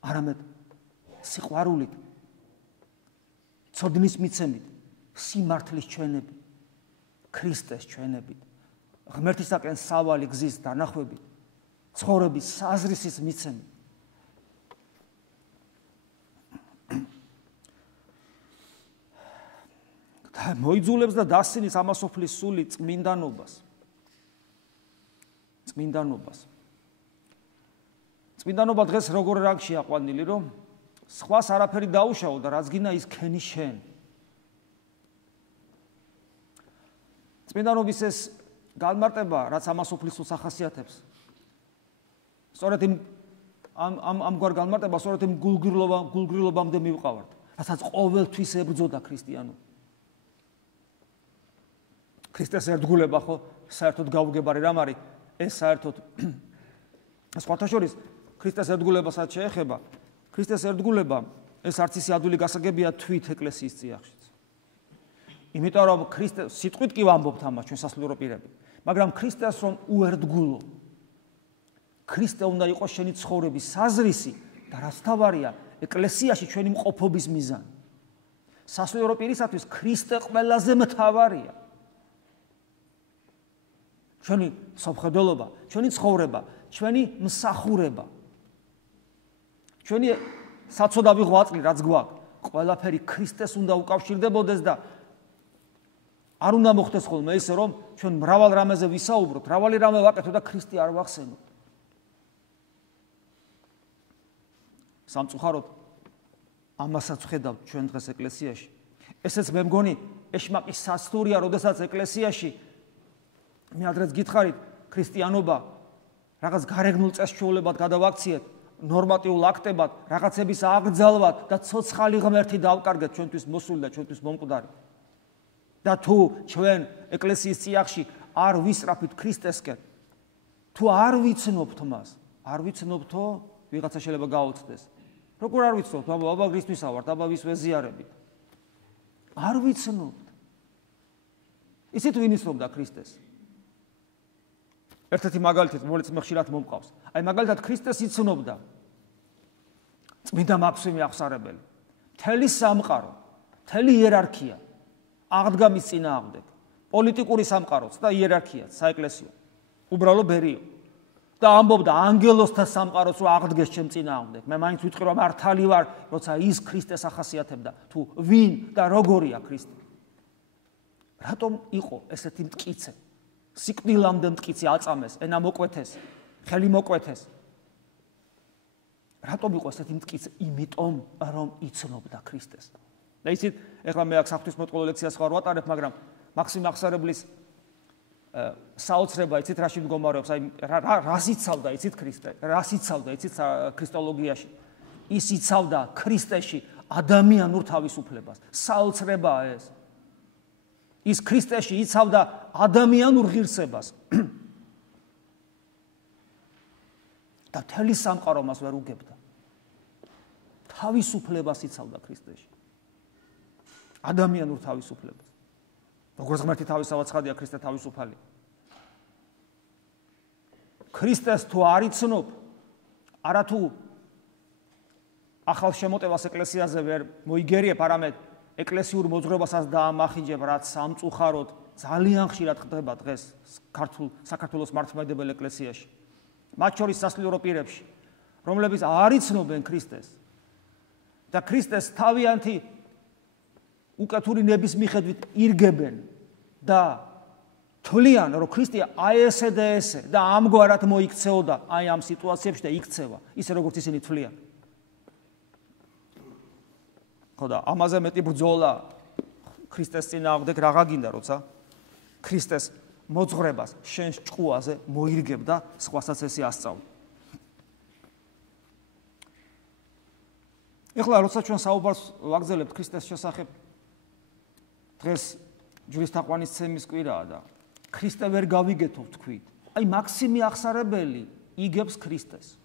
არამედ სიყვარულით, ცოდნის მიცემით, სიმართლის ჩვენებით, ქრისტეს ჩვენებით, ღმერთისაკენ სავალი გზის დანახვებით, ცხოვრების საზრისის მიცემით. და მოიძულებს და დასცინის ამასოფლის სული წმინდანობას. წმინდანობა დღეს როგორ რანგშია ყვანილი, რომ სხვას არაფერი დაუშაო და რაც გინდა ის ქენი შენ. წმინდანობის ეს განმარტება, რაც ამასოფლის სულს ახასიათებს, სწორედ ამგვარ განმარტება სწორედ იმ გულგრილობამდე მივყავართ, რასაც ყოველთვის ებრძოდა ქრისტიანობა. ქრისტეს ერთგულება ხო საერთოდ გაუგებარი რამ არის, ეს საერთოდ სხვათა შორის ქრისტეს ერთგულებასაც შეეხება. ქრისტეს ერთგულება ეს არც ისე ადვილი გასაგებია თვით ეკლესიის წიაღშიც. იმიტომ რომ ქრისტე სიტყვით კი ვამბობთ ამას ჩვენ სასულიერო პირები, მაგრამ ქრისტეს რომ უერთგულო. ქრისტე უნდა იყოს შენი ცხოვრების საზრისი და რაც თავარია, ეკლესიაში ჩვენი მყოფობის მიზანი. სასულიერო პირისათვის ქრისტე ყველაზე მთავარია. ჩვენი სამხედველობა, ჩვენი ცხოვრება, ჩვენი მსახურება. ჩვენი საცოდავი ღვაწლი რაც გვაქვს, ყველაფერი ქრისტეს უნდა უკავშირდებოდეს და არ უნდა მოხდეს ხოლმე ისე, რომ ჩვენ მრავალ რამეზე ვისაუბროთ, მრავალი რამე ვაკეთოთ და ქრისტე არ ვახსენოთ. სამწუხაროდ ამასაც ვხედავთ ჩვენ დღეს ეკლესიაში. ესეც მე მგონი ეშმაკის სასტურია, როდესაც ეკლესიაში მე ადრეც გითხარით, ქრისტიანობა რაღაც გარეგნულ წესჩვეულებად გადავაქციეთ, ნორმატიულ აქტებად, რაღაცების აკრძალვად და ცოცხალი ღმერთი დავკარგეთ ჩვენთვის მოსული და ჩვენთვის მომკვდარი. და თუ ჩვენ ეკლესიის წიაღში არ ვისწრაფით ქრისტესკენ, თუ არ ვიცნობთ მას, არ ვიცნობთო, ვიღაცა შეიძლება გაოცდეს. როგორ არ ვიცნობთ, აბა ქრისტესა ვართ, აბა ვის ვეზიარებით. არ ვიცნობთ. ისეთ ვინ იცნობდა ქრისტეს? ერთ-ერთი მაგალითი, რომელიც მე ხშირად მომყავს. აი მაგალითად ქრისტეს იცნობდა წმინდა მაქსიმი აღსარებელი. მთელი სამყარო, მთელი იერარქია აღდგა მის წინააღმდეგ. პოლიტიკური სამყაროც და იერარქიაც, საეკლესიო. უბრალო ბერიო. და ამბობდა ანგელოსთა სამყაროც რომ აღდგეს ჩემ წინააღმდეგ. მე მაინც ვიტყვი რომ მართალი ვარ, როცა ის ქრისტეს ახასიათებდა. თუ ვინ და როგორია ქრისტე? რატომ იყო ესეთი მტკიცე? სიკვდილამდე მტკიცე აწამეს, ენა მოკვეთეს, ხელი მოკვეთეს. რატომ იყო ესეთი მტკიცე? იმიტომ რომ იცნობდა ქრისტეს. და იცით, ეხლა მე აქ საღვთისმეტყველო ლექციას ხარ ვატარებ, მაგრამ მაქსიმ აღსარებლის საოცრება იცით რაში მდგომარეობს, აი რას იცავდა იცით ქრისტე? რას იცავდა იცით ქრისტოლოგიაში? ის იცავდა ქრისტეში ადამიანურ თავისუფლებას. საოცრებაა ეს. ის ქრისტეში იცავდა ადამიანურ ღირსებას. და მთელი სამყარო მას ვერ უგებდა. თავისუფლებას იცავდა ქრისტეში. ადამიანურ თავისუფლებას. როგორც ღმერთი თავისთავად ცხადია, ქრისტე თავისუფალია. ქრისტეს თუ არ იცნობ, არათუ ახალ შემოტევას ეკლესიაზე ვერ მოიგერიებ, არამედ ეკლესიურ მოძღვრებასაც დაამახინჯებ, რაც სამწუხაროდ ძალიან ხშირად ხდება დღეს საქართველოს მართლმადიდებელ ეკლესიაში. მათ შორის სასულიერო პირებში, რომლებიც არ იცნობენ ქრისტეს და ქრისტეს თავიანთი უკეთური ნების მიხედვით ირგებენ და თვლიან, რომ ქრისტე აი ესე და ესე და ამგვარად მოიქცეოდა აი ამ სიტუაციებში და იქცევა, ისე როგორც ისინი თვლიან. ხო და ამაზე მეტი ბრძოლა ქრისტეს წინააღმდეგ რაღა გინდა, როცა ქრისტეს მოძღვრებას შენ ჭყუაზე მოირგებ და სხვასაც ესე ასწავლ. ეხლა როცა ჩვენ საუბარს ვაგრძელებთ ქრისტეს შესახებ, დღეს ჯვრის თაყვანისცემის კვირაა და ქრისტე ვერ გავიგეთო თქვით. აი მაქსიმე აღსარებელი იგებს ქრისტეს.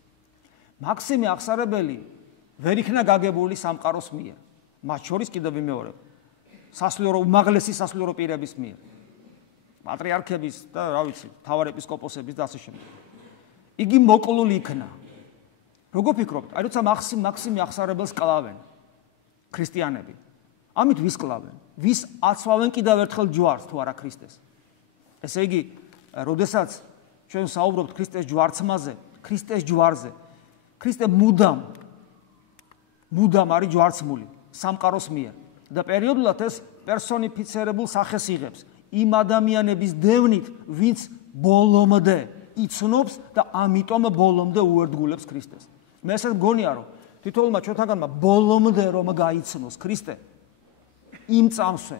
მაქსიმე აღსარებელი ვერ იქნა გაგებული სამყაროს მიერ. მათ შორის კიდევ ვიმეორებ. სასულიერო უმაღლესი სასულიერო პირების მიერ. პატრიარქების და რა ვიცი, მთავარეპისკოპოსების და ასე შემდეგ. იგი მოკლული იქნა. როგორ ფიქრობთ? აი როცა მაქსიმე აღსარებელს კლავენ ქრისტიანები. ამით ვის კლავენ? ვის აცვავენ კიდევ ერთხელ ჯვარს თუ არა ქრისტეს? ესე იგი, როდესაც ჩვენ საუბრობთ ქრისტეს ჯვარცმაზე, ქრისტეს ჯვარზე, ქრისტე მუდამ არის ჯვარცმული სამყაროს მიერ და პერიოდულად ეს პერსონიფიცირებულ სახეს იღებს იმ ადამიანების დევნით, ვინც ბოლომდე იცნობს და ამიტომ ბოლომდე უერთგულებს ქრისტეს. მე ესე მგონია, რომ თითოეულმა ჩვენთაგანმა ბოლომდე რომ გაიცნოს ქრისტე, იმ წამსვე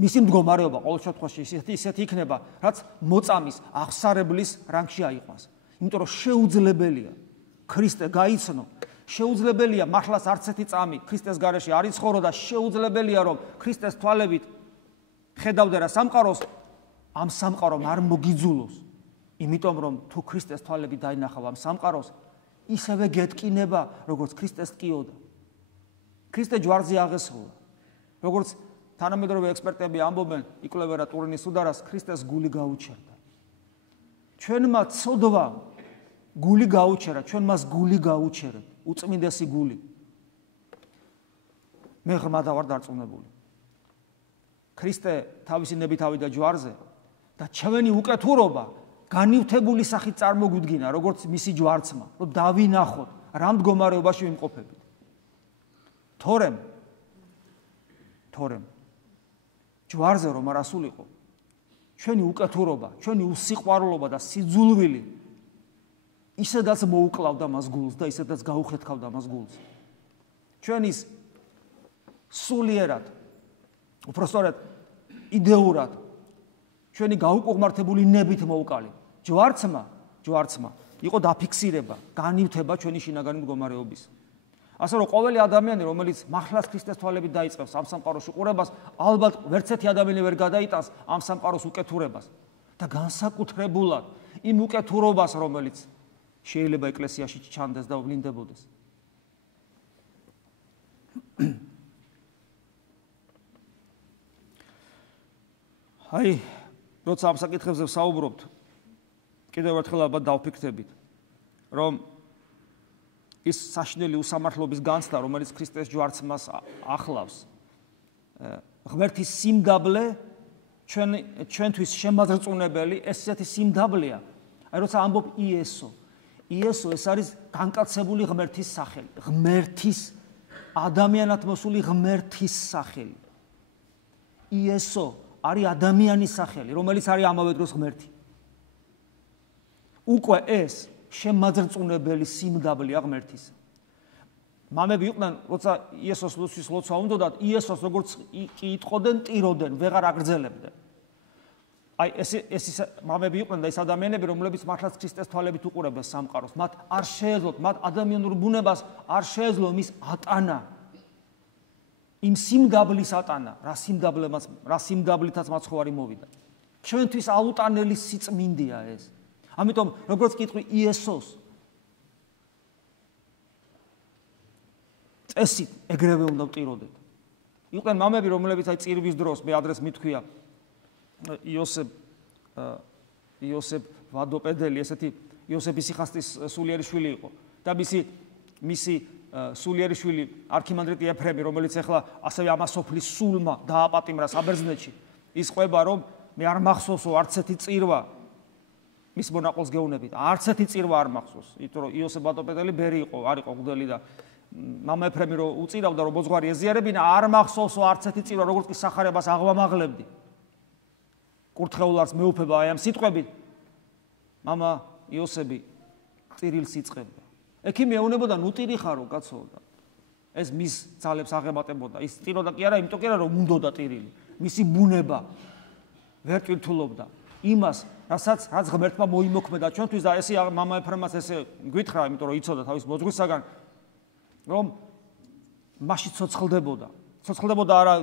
მისი მდგომარეობა ყოველ შემთხვევაში ისეთი იქნება, რაც მოწამის აღსარებლის რანგში აიყვანს. იმიტომ რომ შეუძლებელია ქრისტე გაიცნო, შეუძლებელია მართლაც არც ერთი წამი ქრისტეს გარეშე არ იცხოვრო და შეუძლებელია რომ ქრისტეს თვალებით ხედავდე რა სამყაროს, ამ სამყარომ არ მოგიძულოს. იმიტომ რომ თუ ქრისტეს თვალებით დაინახავ ამ სამყაროს, ისევე გეტკინება, როგორც ქრისტეს ტკიოდა. ქრისტე ჯვარზე აღესრულა. როგორც თანამედროვე ექსპერტები ამბობენ, იკვლევენ ტურინის უდარას, ქრისტეს გული გაუჩერდა. ჩვენმა ცოდვა გული გაუჩერა, ჩვენ მას გული გაუჩერეთ, უწმინდესი გული. მე ღრმად ვარ დარწმუნებული. ქრისტე თავისი ნებით ავიდა ჯვარზე და ჩვენი უკეთურობა განივთებული სახით წარმოგვიდგინა, როგორც მისი ჯვარცმა, რომ დავინახოთ, რა მდგომარეობაში ვიმყოფებით. თორემ ჯვარზე რომ არ ასულიყო, ჩვენი უკეთურობა, ჩვენი უსიყვარულობა და სიძულვილი ისედაც მოუკლავდა მას გულს და ისედაც გაუხეთქავდა მას გულს. ჩვენის სულიერად, უпростоრად იდეურად, ჩვენი გაუკუღმართებული ნებით მოუყალიბ. ჯვარცმა იყო დაფიქსირება, განივთება ჩვენი შინაგანი მდგომარეობის. ასე რომ ყოველი ადამიანი, რომელიც მართლაც ქრისტეს თვალებით დაიწყებს ამ სამყაროში ყურებას, ალბათ ვერც ერთი ადამიანი ვერ გადაიტანს ამ სამყაროს უკეთურებას და განსაკუთრებულად იმ უკეთურობას, რომელიც შეიძლება ეკლესიაში ჩანდეს და ვლინდებოდეს. აი, როცა ამ საკითხებზე ვსაუბრობთ, კიდევ ერთხელ ალბათ დავფიქრდებით, რომ ის საშინელი უსამართლობის განცდა, რომელიც ქრისტეს ჯვარცმას ახლავს, ღმერთის სიმდაბლე ჩვენთვის შემაძრწუნებელი, ესეთი სიმდაბლეა. აი როცა ამბობ იესო ეს არის განკაცებული ღმერთის სახელი, ღმერთის ადამიანად მოსული ღმერთის სახელი. იესო არის ადამიანის სახელი, რომელიც არის ამავე დროს ღმერთი. უკვე ეს შემაძრწუნებელი სიმდაბლეა ღმერთის. მამები იყვნენ, როცა იესოს ლოცვის ლოცვა უნდოდათ, იესოს როგორც კი იტყოდნენ, ტიროდნენ, ვეღარ აგრძელებდნენ. აი ეს მამები იყვნენ და ის ადამიანები, რომლებიც მართლაც ქრისტეს თვალებით უყურებენ სამყაროს, მათ არ შეეძლოთ, მათ ადამიანურ ბუნებას არ შეეძლო მის ატანა. იმ სიმდაბლის ატანა, რა სიმდაბლითაც მაცხოვარი მოვიდა. ჩვენთვის აუტანელი სიწმინდეა ეს. ამიტომ როგორც კითხვი იესოს წესით ეგრევე უნდა ვტიროდეთ. იყვნენ მამები, რომლებიც აი წირვის დროს მე ადრეს მithქვია იოსებ ვადოპედელი, ესეთი იოსებ ისიხასტის სულიერი შვილი იყო და მისი სულიერი შვილი არქიმანდრიტი ეფრემი, რომელიც ახლა ასევე ამასოფლის სულმა დააპატიმრა საბერძნეთში, ის ყვება, რომ მე არ მახსოვსო არც ერთი წირვა მის მონაყოლს გეუნებით, არც ერთი წირვა არ მახსოვს, იმიტომ რომ იოსებ ვადოპედელი ბერი იყო, არ იყო მღვდელი და მამა ეფრემი რო უწირავდა, რომ ბოძღვარი ეზიარებინა, არ მახსოვსო არც ერთი წირვა, როგორც კი სახარებას აღვამაღლებდი. კურთხეულს მეუფება აი ამ სიტყვებით, მამა იოსები წირილს იწყებდა. ექიმი ეუნებოდა, ნუ ტირი ხარო, კაცო და ეს მის ძალებს აღემატებოდა. ის ტიროდა კი არა, იმიტომ კი არა, რომ უნდოდა ტირილი. მისი ბუნება ვერ ტვირთულობდა იმას, რაც ღმერთმა მოიმოქმედა ჩვენთვის და ესე მამა ეფრემას ესე გვითხრა, იმიტომ რომ იცოდა თავის მოძღვისაგან, რომ მასში ცოცხლდებოდა ცოცხლდებოდა არა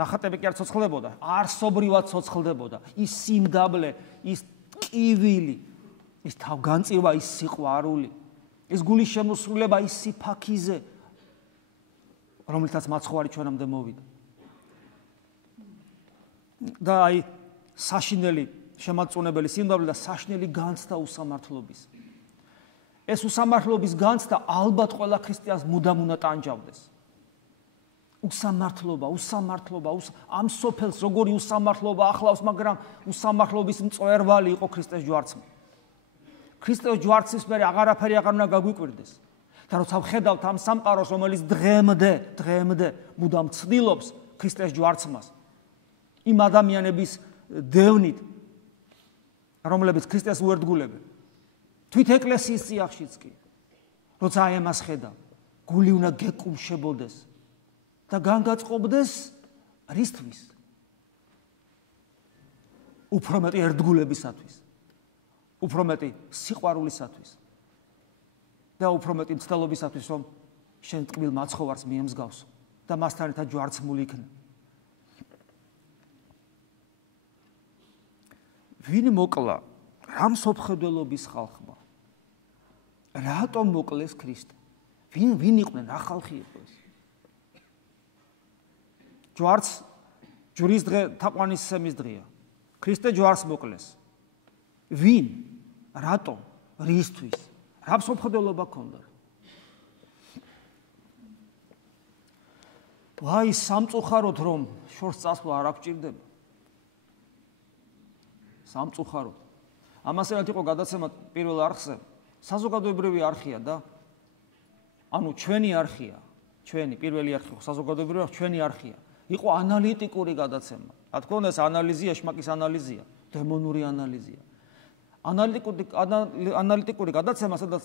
ნახატები კი არ ცოცხლდებოდა, არსობრივად ცოცხლდებოდა. ის სიმდაბლე, ის ტკივილი, ის თავგანწირვა, ის სიყვარული, ეს გულის შემოსრულება, ის სიფაქიზე, რომელთაც მაცხოვარი ჩვენამდე მოვიდა. და აი საშინელი შემაწუნებელი სიმდაბლე და საშინელი განცდა უსამართლობის. ეს უსამართლობის განცდა ალბათ ყველა ქრისტიანს მუდამ უნდა ტანჯავდეს. უსამართლობა, ამ სოფელს როგორი უსამართლობა ახლავს, მაგრამ უსამართლობის მწვერვალი იყო ქრისტეს ჯვარცმა. ქრისტეს ჯვარცის მერე აღარაფერი აღარ უნდა გაგვიკვირდეს. და როცა ვხედავთ ამ სამყაროს, რომელიც დღემდე მუდამ ცდილობს ქრისტეს ჯვარცმას, იმ ადამიანების დევნით, რომლებიც ქრისტეს უერთგულებენ, თვით ეკლესიის წიაღშიც კი, როცა აი ამას ხედავ, გული უნდა გეკუმშებოდეს და განგაწყობდეს რისთვის? უფრო მეტი ერთგულებისათვის, უფრო მეტი სიყვარულისათვის და უფრო მეტი მცდელობისათვის, რომ შენ ტკბილ მაცხოვარს მიემსგავსო და მასთან ერთად ჯვარცმული იქნე. ვინ მოკლა რა მსოფლმხედველობის ხალხმა? რატომ მოკლეს ქრისტე? ვინ იყვნენ? რა ხალხი იყო ეს? ჯვარც ჯვრის დღე თაყვანისცემის დღეა. ქრისტე ჯვარს მოკლეს. ვინ? რატომ? რისთვის? რა მსოფლმხედველობა ქონდა? ვაი, სამწუხაროდ რომ შორს წასვლა არ აღჭირდება. სამწუხაროდ. ამასერად იყო გადაცემა პირველ არხზე, საზოგადოებრივი არხია და ანუ ჩვენი არხია, ჩვენი პირველი არხი ხო საზოგადოებრივი არხი, ჩვენი არხია. იყო ანალიტიკური გადაცემა. რა თქმა უნდა, ეს ანალიზია, შმაკის ანალიზია, დემონური ანალიზია. ანალიტიკური გადაცემა, სადაც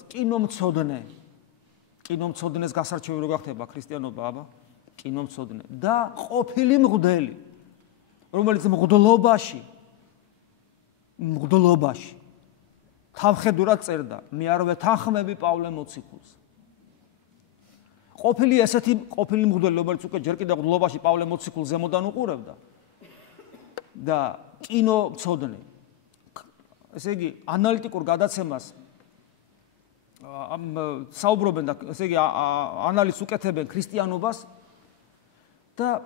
კინომცოდნეს გასარჩევი რო გახდება ქრისტიანობა, აბა, კინომცოდნე და ყოფილი მღვდელი, რომელიც მღვდლობაში თავხედურად წერდა, მე არ ვეთანხმები პავლე მოციქულს. ყოფილი მღვდელი, რომელიც უკვე ჯერ კიდევ მღვდლობაში პავლე მოციქულს ზემოდან უყურებდა და კინომცოდნე, ესე იგი ანალიტიკურ გადაცემას საუბრობენ და ესე იგი ანალიზს უკეთებენ ქრისტიანობას და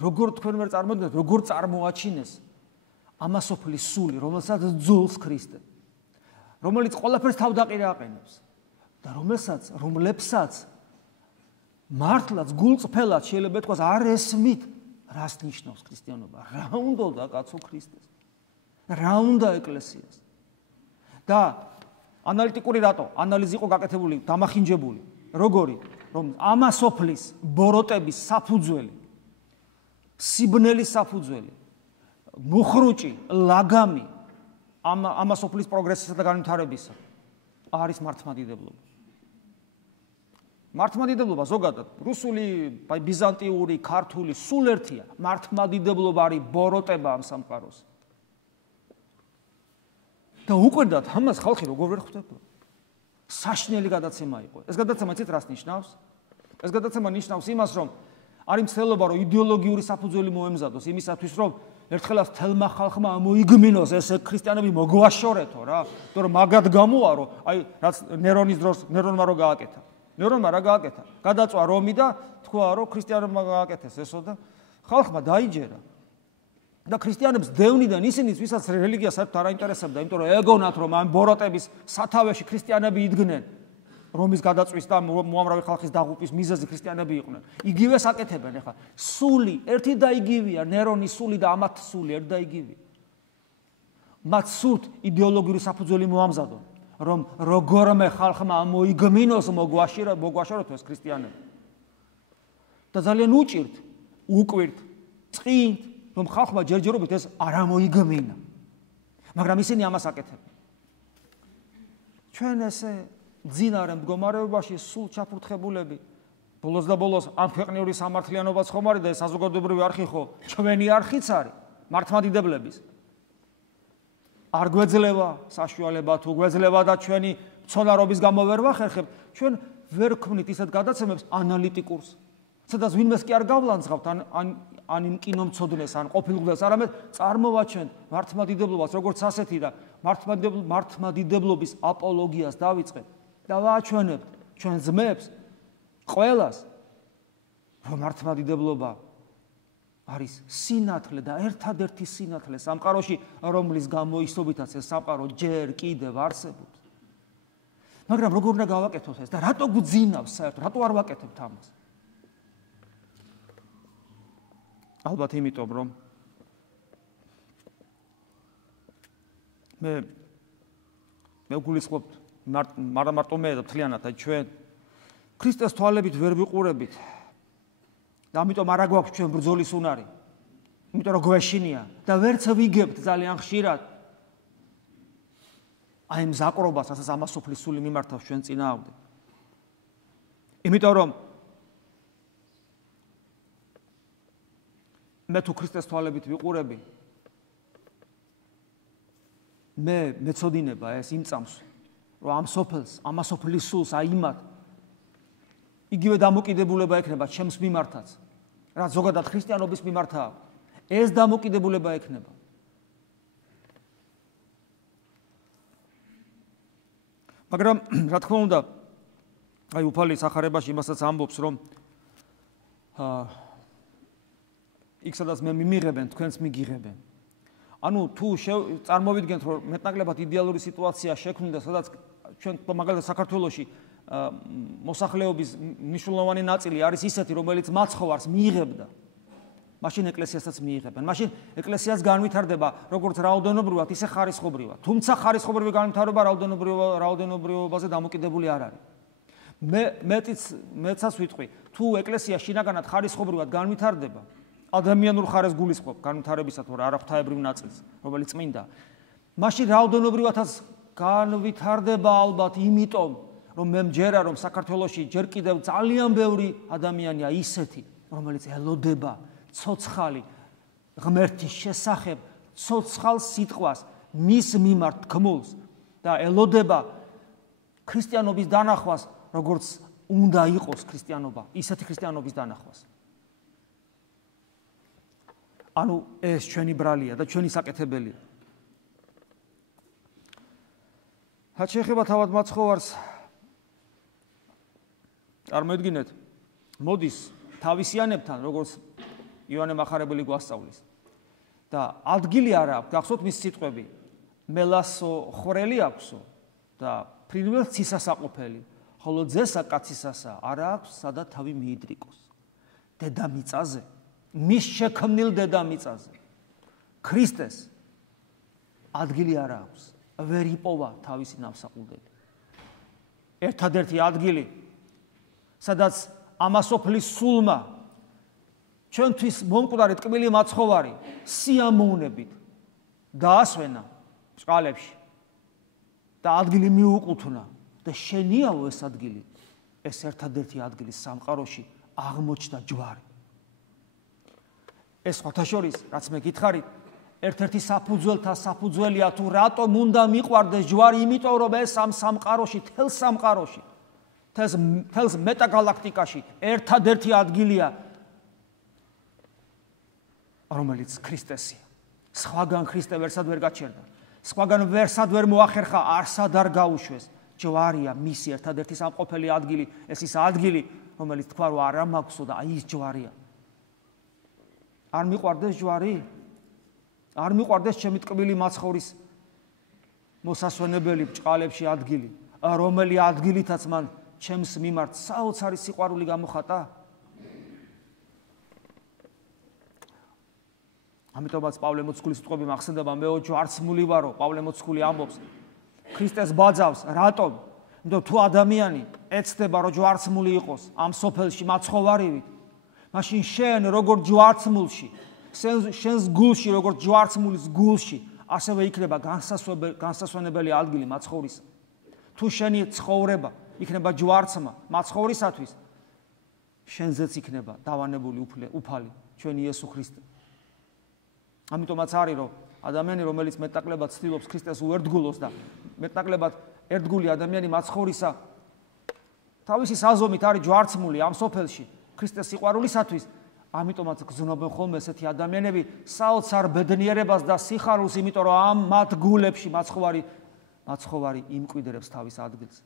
როგორ თქვენ ვერ წარმოგიდგენთ, როგორ წარმოაჩინეს ამასოფლის სული, რომელსაც ძულს ქრისტე, რომელიც ყველაფერს თავდაყირა აყენებს და რომლებსაც მართლაც გულწრფელად შეიძლება ითქვას არ ესმით, რას ნიშნავს ქრისტიანობა, რა უნდა კაცო ქრისტეს, რა უნდა ეკლესიას. და ანალიტიკური რატო? ანალიზი იყო გაკეთებული, დამახინჯებული, როგორი, რომ ამასოფლის ბოროტების საფუძველი, სიბნელის საფუძველი, მუხრუჭი, ლაგამი ამასოფლის პროგრესისა და განვითარებისა არის მართლმადიდებლობა. მართლმადიდებლობა ზოგადად, რუსული, ბიზანტიური, ქართული, სულ ერთია. მართლმადიდებლობა არის ბოროტება ამ სამყაროს. და უკვირდათ ამას ხალხი როგორ ვერ ხვდება? საშინელი გადაცემა იყო. ეს გადაცემა იცით რას ნიშნავს? ეს გადაცემა ნიშნავს იმას, რომ არის მცდელობა, რომ იდეოლოგიური საფუძველი მოემზადოს იმისათვის, რომ ერთხელაც თელმა ხალხმა მოიგმინოს ესე ქრისტიანები მოგვაშორეთო რა, იმიტომ რომ მაგად გამოარო, აი რაც ნერონის დროს ნერონმა რო გააკეთა. ნერონმა რა გააკეთა? გადაწვა რომი და თქვა, რომ ქრისტიანებმა გააკეთეს ესო და ხალხმა დაიჯერა. და ქრისტიანებს დევნიდან ისინიც, ვისაც რელიგია საერთოდ არ აინტერესებდა, იმიტომ რომ ეგონათ, რომ ამ ბოროტების სათავეში ქრისტიანები იდგნენ. რომის გადაწვის და მოამრავი ხალხის დაღუპვის მიზეზი ქრისტიანები იყვნენ. იგივეს აკეთებენ ახლა. სული ერთი და იგივეა, ნერონის სული და ამათ სული ერთი და იგივეა. მათ სურთ იდეოლოგიური საფუძველი მოამზადონ, რომ როგორმე ხალხმა მოიგმინოს, მოგვაშოროთ ეს ქრისტიანები. და ძალიან უჭირთ, უკვირთ, წინთ, რომ ხალხმა ჯერჯერობით ეს არ ამოიგმინა. მაგრამ ისინი ამას აკეთებენ. ჩვენ ესე ძინარე მდგომარეობაში სულ ჩაფურთხებულები, ბოლოს და ბოლოს ამ ქვეყნიური სამართლიანობაც ხომ არის და ეს საზოგადოებრივი არხი ხო ჩვენი არხიც არის, მართლმადიდებლების. არ გვეძლება საშუალება თუ გვეძლება და ჩვენი მცოდნარობის გამო ვერ ვახერხებთ, ჩვენ ვერ ქმნით ისეთ გადაცემებს ანალიტიკურს, სადაც ვინმეს კი არ გავლანძღავთ ან იმ კინომცოდნეს, ან ყოფილმხდელს, არამედ წარმოვაჩენთ მართლმადიდებლობას როგორც ასეთი და მართლმადიდებლობის აპოლოგიას დავიწყეთ და ვაჩვენებთ ჩვენ ძმებს ყველას, რომ მართლმადიდებლობა არის სინათლე და ერთადერთი სინათლე სამყაროში, რომლის გამოისობითაც ეს სამყარო ჯერ კიდევ არსებობს. მაგრამ როგორ უნდა გავაკეთოთ ეს და რატო გვძინავს საერთოდ, რატო არ ვაკეთებთ ამას? ალბათ იმიტომ, რომ მე ვგულისხმობ მარტო მე და მთლიანად ჩვენ ქრისტეს თვალებით ვერ ვიყურებით და ამიტომ არ აგვაქვს ჩვენ ბრძოლის უნარი, იმიტომ რომ გვეშინია და ვერც ვიგებთ ძალიან ხშირად აი იმ ზაკრობას, რასაც ამასოფლის სული მიმართავს ჩვენ წინააღმდეგ. იმიტომ რომ მე თუ ქრისტეს თვალებით ვიყურები, მე მეწოდინება ეს იმ წამს, რომ ამ სოფელს, ამასოფლის სულს აიმად იგივე დამოკიდებულება ექნება ჩემს მიმართაც, რაც ზოგადად ქრისტიანობის მიმართაა. ეს დამოკიდებულება ექნება. მაგრამ რა თქმა უნდა, აი უფალი სახარებაში იმასაც ამბობს, რომ იქ სადაც მე მიმიღებენ, თქვენც მიგიღებენ. ანუ თუ წარმოვიდგენთ, რომ მეტნაკლებად იდეალური სიტუაცია შექმნიდა, სადაც ჩვენ მაგალითად საქართველოში მოსახლეობის მნიშვნელოვანი ნაწილი არის ისეთი, რომელიც მაცხოვარს მიიღებდა, მაშინ ეკლესიასაც მიიღებენ. მაშინ ეკლესიაც განვითარდება როგორც რაოდენობრივად, ისე ხარისხობრივად. თუმცა ხარისხობრივი განვითარება რაოდენობრივობაზე დამოკიდებული არ არის. მეცაც ვიტყვი, თუ ეკლესია შინაგანად ხარისხობრივად განვითარდება, ადამიანურ ხარეს გულისხმობ განვითარებისა თუ არა ღვთაებრივ ნაწილს, რომელიც წმინდა, მაშინ რაოდენობრივადაც განვითარდება ალბათ, იმიტომ რომ მე მჯერა, რომ საქართველოში ჯერ კიდევ ძალიან ბევრი ადამიანია ისეთი, რომელიც ელოდება ცოცხალი ღმერთის შესახებ, ცოცხალ სიტყვას, მის მიმართ ქმულს და ელოდება ქრისტიანობის დანახვას, როგორც უნდა იყოს ქრისტიანობა, ისეთი ქრისტიანობის დანახვას. ანუ ეს ჩვენი ბრალია და ჩვენი საკეთებელია. რაც შეეხება თავად მაცხოვარს, წარმოიდგინეთ, მოდის თავისიანებთან, როგორც ივანე მახარებელი გვასწავლის. და ადგილი არ აქვს, გახსოვთ მის სიტყვები, მელასო ხვრელი აქვსო და ფრინველს ცისასაყოფელი, ხოლო ძესა კაცისასა არ აქვს, სადაც თავი მიიდრიკოს. დედამიწაზე, მის შექმნილ დედამიწაზე, ქრისტეს ადგილი არ აქვს, ვერ იპოვა თავისი ნავსაყუდელი. ერთადერთი ადგილი, სადაც ამასოფლის სულმა ჩვენთვის მომკვდარი ტკბილი მაცხოვარი სიამოვნებით დაასვენა ბრჭყალებში და ადგილი მიუყუთნა და შენიაო ეს ადგილი, ეს ერთადერთი ადგილი სამყაროში აღმოჩნდა ჯვარი. ეს ხოთაშორის, რაც მე გითხარით, ერთ-ერთი საფუძველთა საფუძველია თუ რატომ უნდა მიყვარდეს ჯვარი, იმიტომ რომ ეს ამ სამყაროში, თელს სამყაროში, თელს მეტაგალაქტიკაში ერთადერთი ადგილია, რომელიც ქრისტესია. სხვაგან ქრისტე ვერსად ვერ გაჩერდა, სხვაგან ვერსად ვერ მოახერხა, არსად არ გაუშვეს. ჯვარია მისი ერთადერთი სამყოფელი ადგილი, ეს ის ადგილი, რომელიც თქვა რომ არ მაქვსო და აი ის ჯვარია. არ მიყვარდეს ჯვარი? არ მიყვარდეს ჩემი ტკბილი მაცხოვრის მოსასვენებელი ბრჭყალებში ადგილი, რომელი ადგილითაც მან ჩემს მიმართ საოცარი სიყვარული გამოხატა? ამიტომაც პავლე მოციქულის სიტყვები მახსენდება, მეო ჯვარცმული ვარო, პავლე მოციქული ამბობს, ქრისტეს ბაძავს, რატომ? იმიტომ თუ ადამიანი ეცდება რომ ჯვარცმული იყოს ამ სოფელში მაცხოვარივით, მაშინ შენ როგორც ჯვარცმულში, შენს გულში როგორც ჯვარცმულის გულში, ასევე იქნება განსასვენებელი ადგილი მაცხოვრისა. თუ შენი ცხოვრება იქნება ჯვარცმა მაცხოვრისათვის, შენზეც იქნება დავანებული უფალი, ჩვენი იესო ქრისტე. ამიტომაც არის, რომ ადამიანი, რომელიც მეტნაკლებად ცდილობს ქრისტეს უერთგულოს და მეტნაკლებად ერთგული ადამიანი მაცხოვრისა თავისი საზომით არის ჯვარცმული ამ სოფელში ქრისტეს სიყვარულისათვის, ამიტომაც გზნობენ ხოლმე ესეთი ადამიანები საოცარ ბედნიერებას და სიხარულს, იმიტომ რომ ამ მათ გულებში მაცხოვარი იმკვიდრებს თავის ადგილს.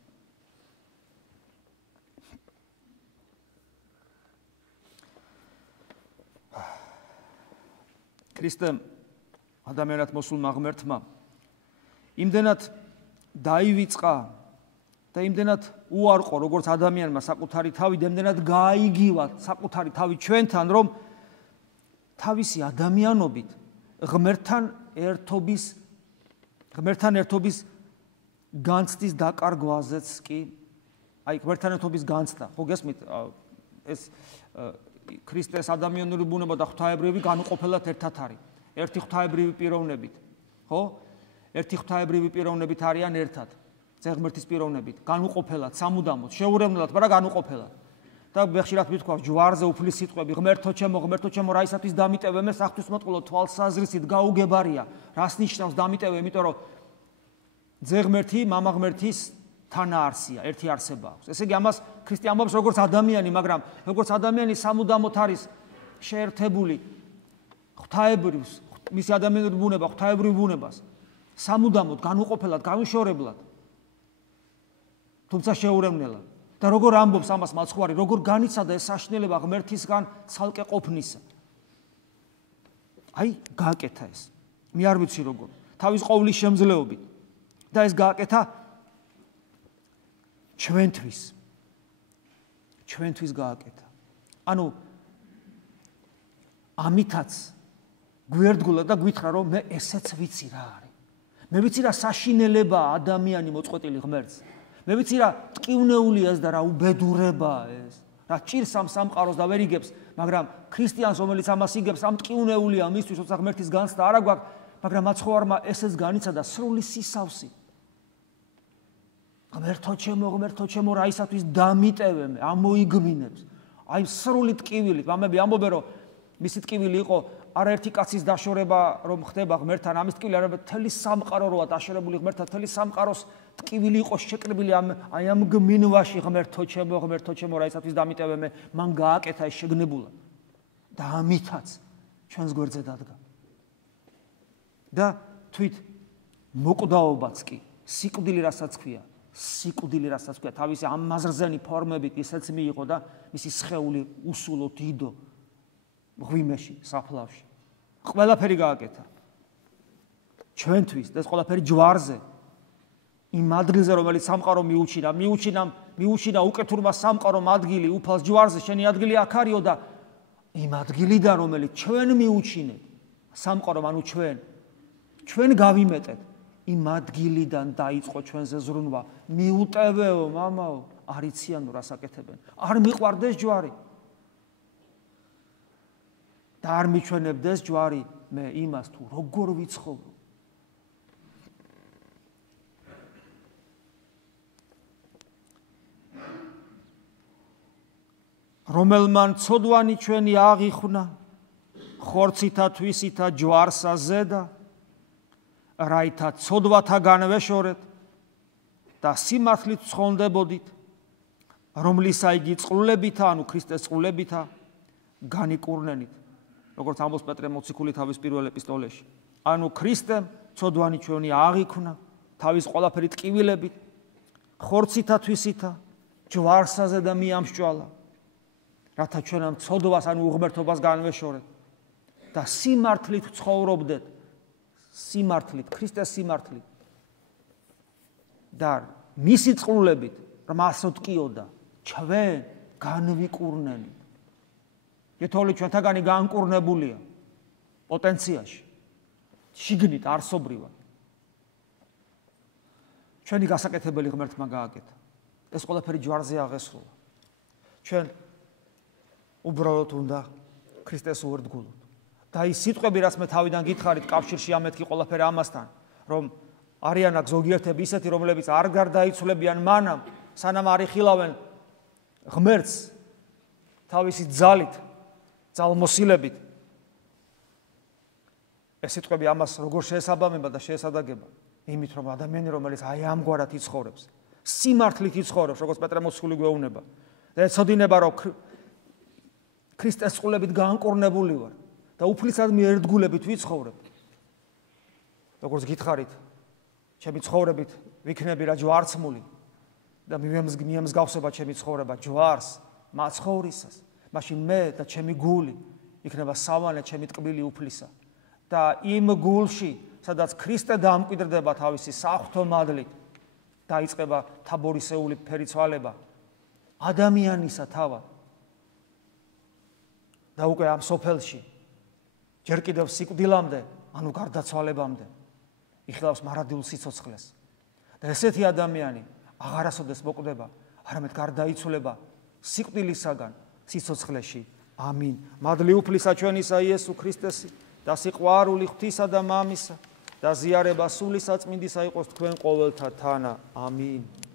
ქრისტემ ადამიანად მოსულმა ღმერთმა იმდენად დაივიწყა და იმდენად უარყო როგორც ადამიანმა საკუთარი თავი, იმდენად გაიგივა საკუთარი თავი ჩვენთან, რომ თავისი ადამიანობით ღმერთთან ერთობის განცდის დაკარგვაზეც კი, ღმერთთან ერთობის განცდა, ხო გესმით, ეს ქრისტეს ადამიანური ბუნება და ღვთაებრივი განუყოფელად ერთად არის. ერთი ღვთაებრივი პიროვნებით, ხო? ერთი ღვთაებრივი პიროვნებით არიან ერთად. ღმერთის პიროვნებით, განუყოფელად, სამუდამოდ, შეურევნელად, მაგრამ განუყოფელად. და ხშირად მithქვავს ჯვარზე უფლის სიტყვები, ღმერთო ჩემო, რა ისათვის დამიტევე მე საღვთისმოწყალო თვალსაზრისით გაუგებარია. რას ნიშნავს დამიტევე, იმიტომ რომ ღმერთი, მამა ღმერთის თანაარსია, ერთი არსება აქვს. ესე იგი, ამას ქრისტე ამბობს როგორც ადამიანი, მაგრამ როგორც ადამიანი სამუდამოდ არის შეერთებული ღვთაებრივს, მისი ადამიანური ბუნება, ღვთაებრივ ბუნებას, სამუდამოდ, განუყოფელად, განუშორებლად, თუმცა შეურევნელად. და როგორ ამბობს ამას მაცხოვარი, როგორ განიცადა ეს საშინელება ღმერთისგან ცალკე ყოფნისა. აი, გააკეთა ეს. მე არ ვიცი როგორ. თავის ყოვლის შემძლეობით. და ეს გააკეთა ჩვენთვის გააკეთა. ანუ ამითაც გვერდგულა და გვითხრა, რომ მე ესეც ვიცი რა არის. მე ვიცი რა საშინელებაა ადამიანი მოწყვეტილი ღმერთს. მე ვიცი რა ტკივნეულია ეს და რა უბედურებაა ეს. რა ჭირს ამ სამყაროს და ვერ იგებს, მაგრამ ქრისტიანს, რომელიც ამას იგებს, ამ ტკივნეულია მისთვის, როცა ღმერთის განცდა არა გვაქვს, მაგრამ მაცხოვარმა ესეც განიცადა სრული სისავსი. ღმერთო ჩემო, რა ისათვის დამიტევე მე, ამოიგმინებს. აი სრული ტკივილით, მამები ამბობენ, რომ მისი ტკივილი იყო არაერთი კაცის დაშორება, რომ ხდება ღმერთთან, ამის ტკივილი არა, მთელი სამყარო როა დაშორებული ღმერთთან, მთელი სამყაროს ტკივილი იყო შეკრიბილი აი ამ გმინვაში, ღმერთო ჩემო, რა ისათვის დამიტევე მე, მან გააკეთა ეს შეგნებულად. და ამითაც ჩვენს გვერდზე დადგა. და თვით მოკვდაობაც კი, სიკვდილი რასაც ქვია, თავისი ამ მაზრზენი ფორმებით ისეც მიიღო და მისი სხეული უსულო დიდო ღვიმეში, საფლავში. ყველაფერი გააკეთა. ჩვენთვის და ეს ყველაფერი ჯვარზე, იმ ადგილზე, რომელიც სამყარო მიუჩინა უკეთურმა სამყარომ ადგილი, უფალს ჯვარზე, შენი ადგილი აქ არისო და იმ ადგილიდან, რომელიც ჩვენ მიუჩინეთ, სამყარომ, ანუ ჩვენ გავიმეტეთ, იმ ადგილიდან დაიწყო ჩვენზე ზრუნვა. მიუტევეო, მამაო, არ იციანო რას აკეთებენ. არ მიყვარდეს ჯვარი. და არ მიჩვენებდეს ჯვარი მე იმას თუ როგორ ვიცხოვრო. რომელმან ცოდვანი ჩვენი აღიხნა, ხორცითა თვისითა ჯვარსა ზედა, რაითა ცოდვათა განვეშორეთ და სიმართლით ცხონდებოდით, რომლისა იგი წყრულებითა, ანუ ქრისტეს წყრულებითა განიკურნენით. როგორც ამბობს პეტრე მოციქული თავის პირველ ეპისტოლეში. ანუ ქრისტემ ცოდვანი ჩვენი აღიქვნა, თავის ყველაფერი ტკივილებით, ხორცითა თვისითა ჯვარსაზე და მიამსჭვალა, რათა ჩვენამ ცოდვას, ანუ უღმერთობას განვეშორეთ და სიმართლით ცხოვრობდეთ, ქრისტეს სიმართლით და მისი წყრულებით, რმასოტკიო და ჩვენ განვიკურნენით. ეთოლი ჩვენთაგანი განკურნებულია პოტენციაში, შიგნით, არსობრივად. ჩვენი გასაკეთებელი ღმერთმა გააკეთა. ეს ყველაფერი ჯვარზე აღესრულა. ჩვენ უბრალოდ უნდა ქრისტეს უერთგულოთ. და ის სიტყვები, რაც მე თავიდან გითხარით კავშირში ამეთქი ყველაფერი ამასთან, რომ არიან აქ ზოგიერთები ისეთი, რომლებიც არ გარდაიცვლებიან მანამ, სანამ არ იხილავენ ღმერთს თავისი ძალით, ძალმოსილებით. ეს სიტყვები ამას როგორ შეესაბამება და შეესადაგება? იმით, რომ ადამიანი, რომელიც აი ამგვარად იცხოვრებს, სიმართლით იცხოვრებს, როგორც პეტრე მოციქული გვეუბნება, და ეცოდინება, რომ ქრისტეს წყულებით განკურნებული ვარ და უფლისადმი ერთგულებით ვიცხოვრებ. როგორც გითხარით, ჩემი ცხოვრებით ვიქნები რა ჯვარცმული და მიემსგავსება ჩემი ცხოვრება ჯვარს, მაცხოვრისას. მაშინ მე და ჩემი გული იქნება სავანე ჩემი ტკბილი უფლისა. და იმ გულში, სადაც ქრისტე დამკვიდრდება თავისი საღვთო მადლით, დაიწყება თაბორისეული ფერიცვალება ადამიანისა თავად. და უკვე ამ სოფელში ჯერ კიდევ სიკვდილამდე, ანუ გარდაცვალებამდე იხილავს მარადილ სიცოცხლეს. და ესეთი ადამიანი აღარასოდეს მოკვდება, არამედ გარდაიცვლება სიკვდილისაგან სიცოცხლეში. ამინ. მადლი უფლისა ჩვენისა იესო ქრისტესი და სიყვარული ღვთისა და მამისა და ზიარება სული საწმინდისა იყოს თქვენ ყოველთა თანა. ამინ.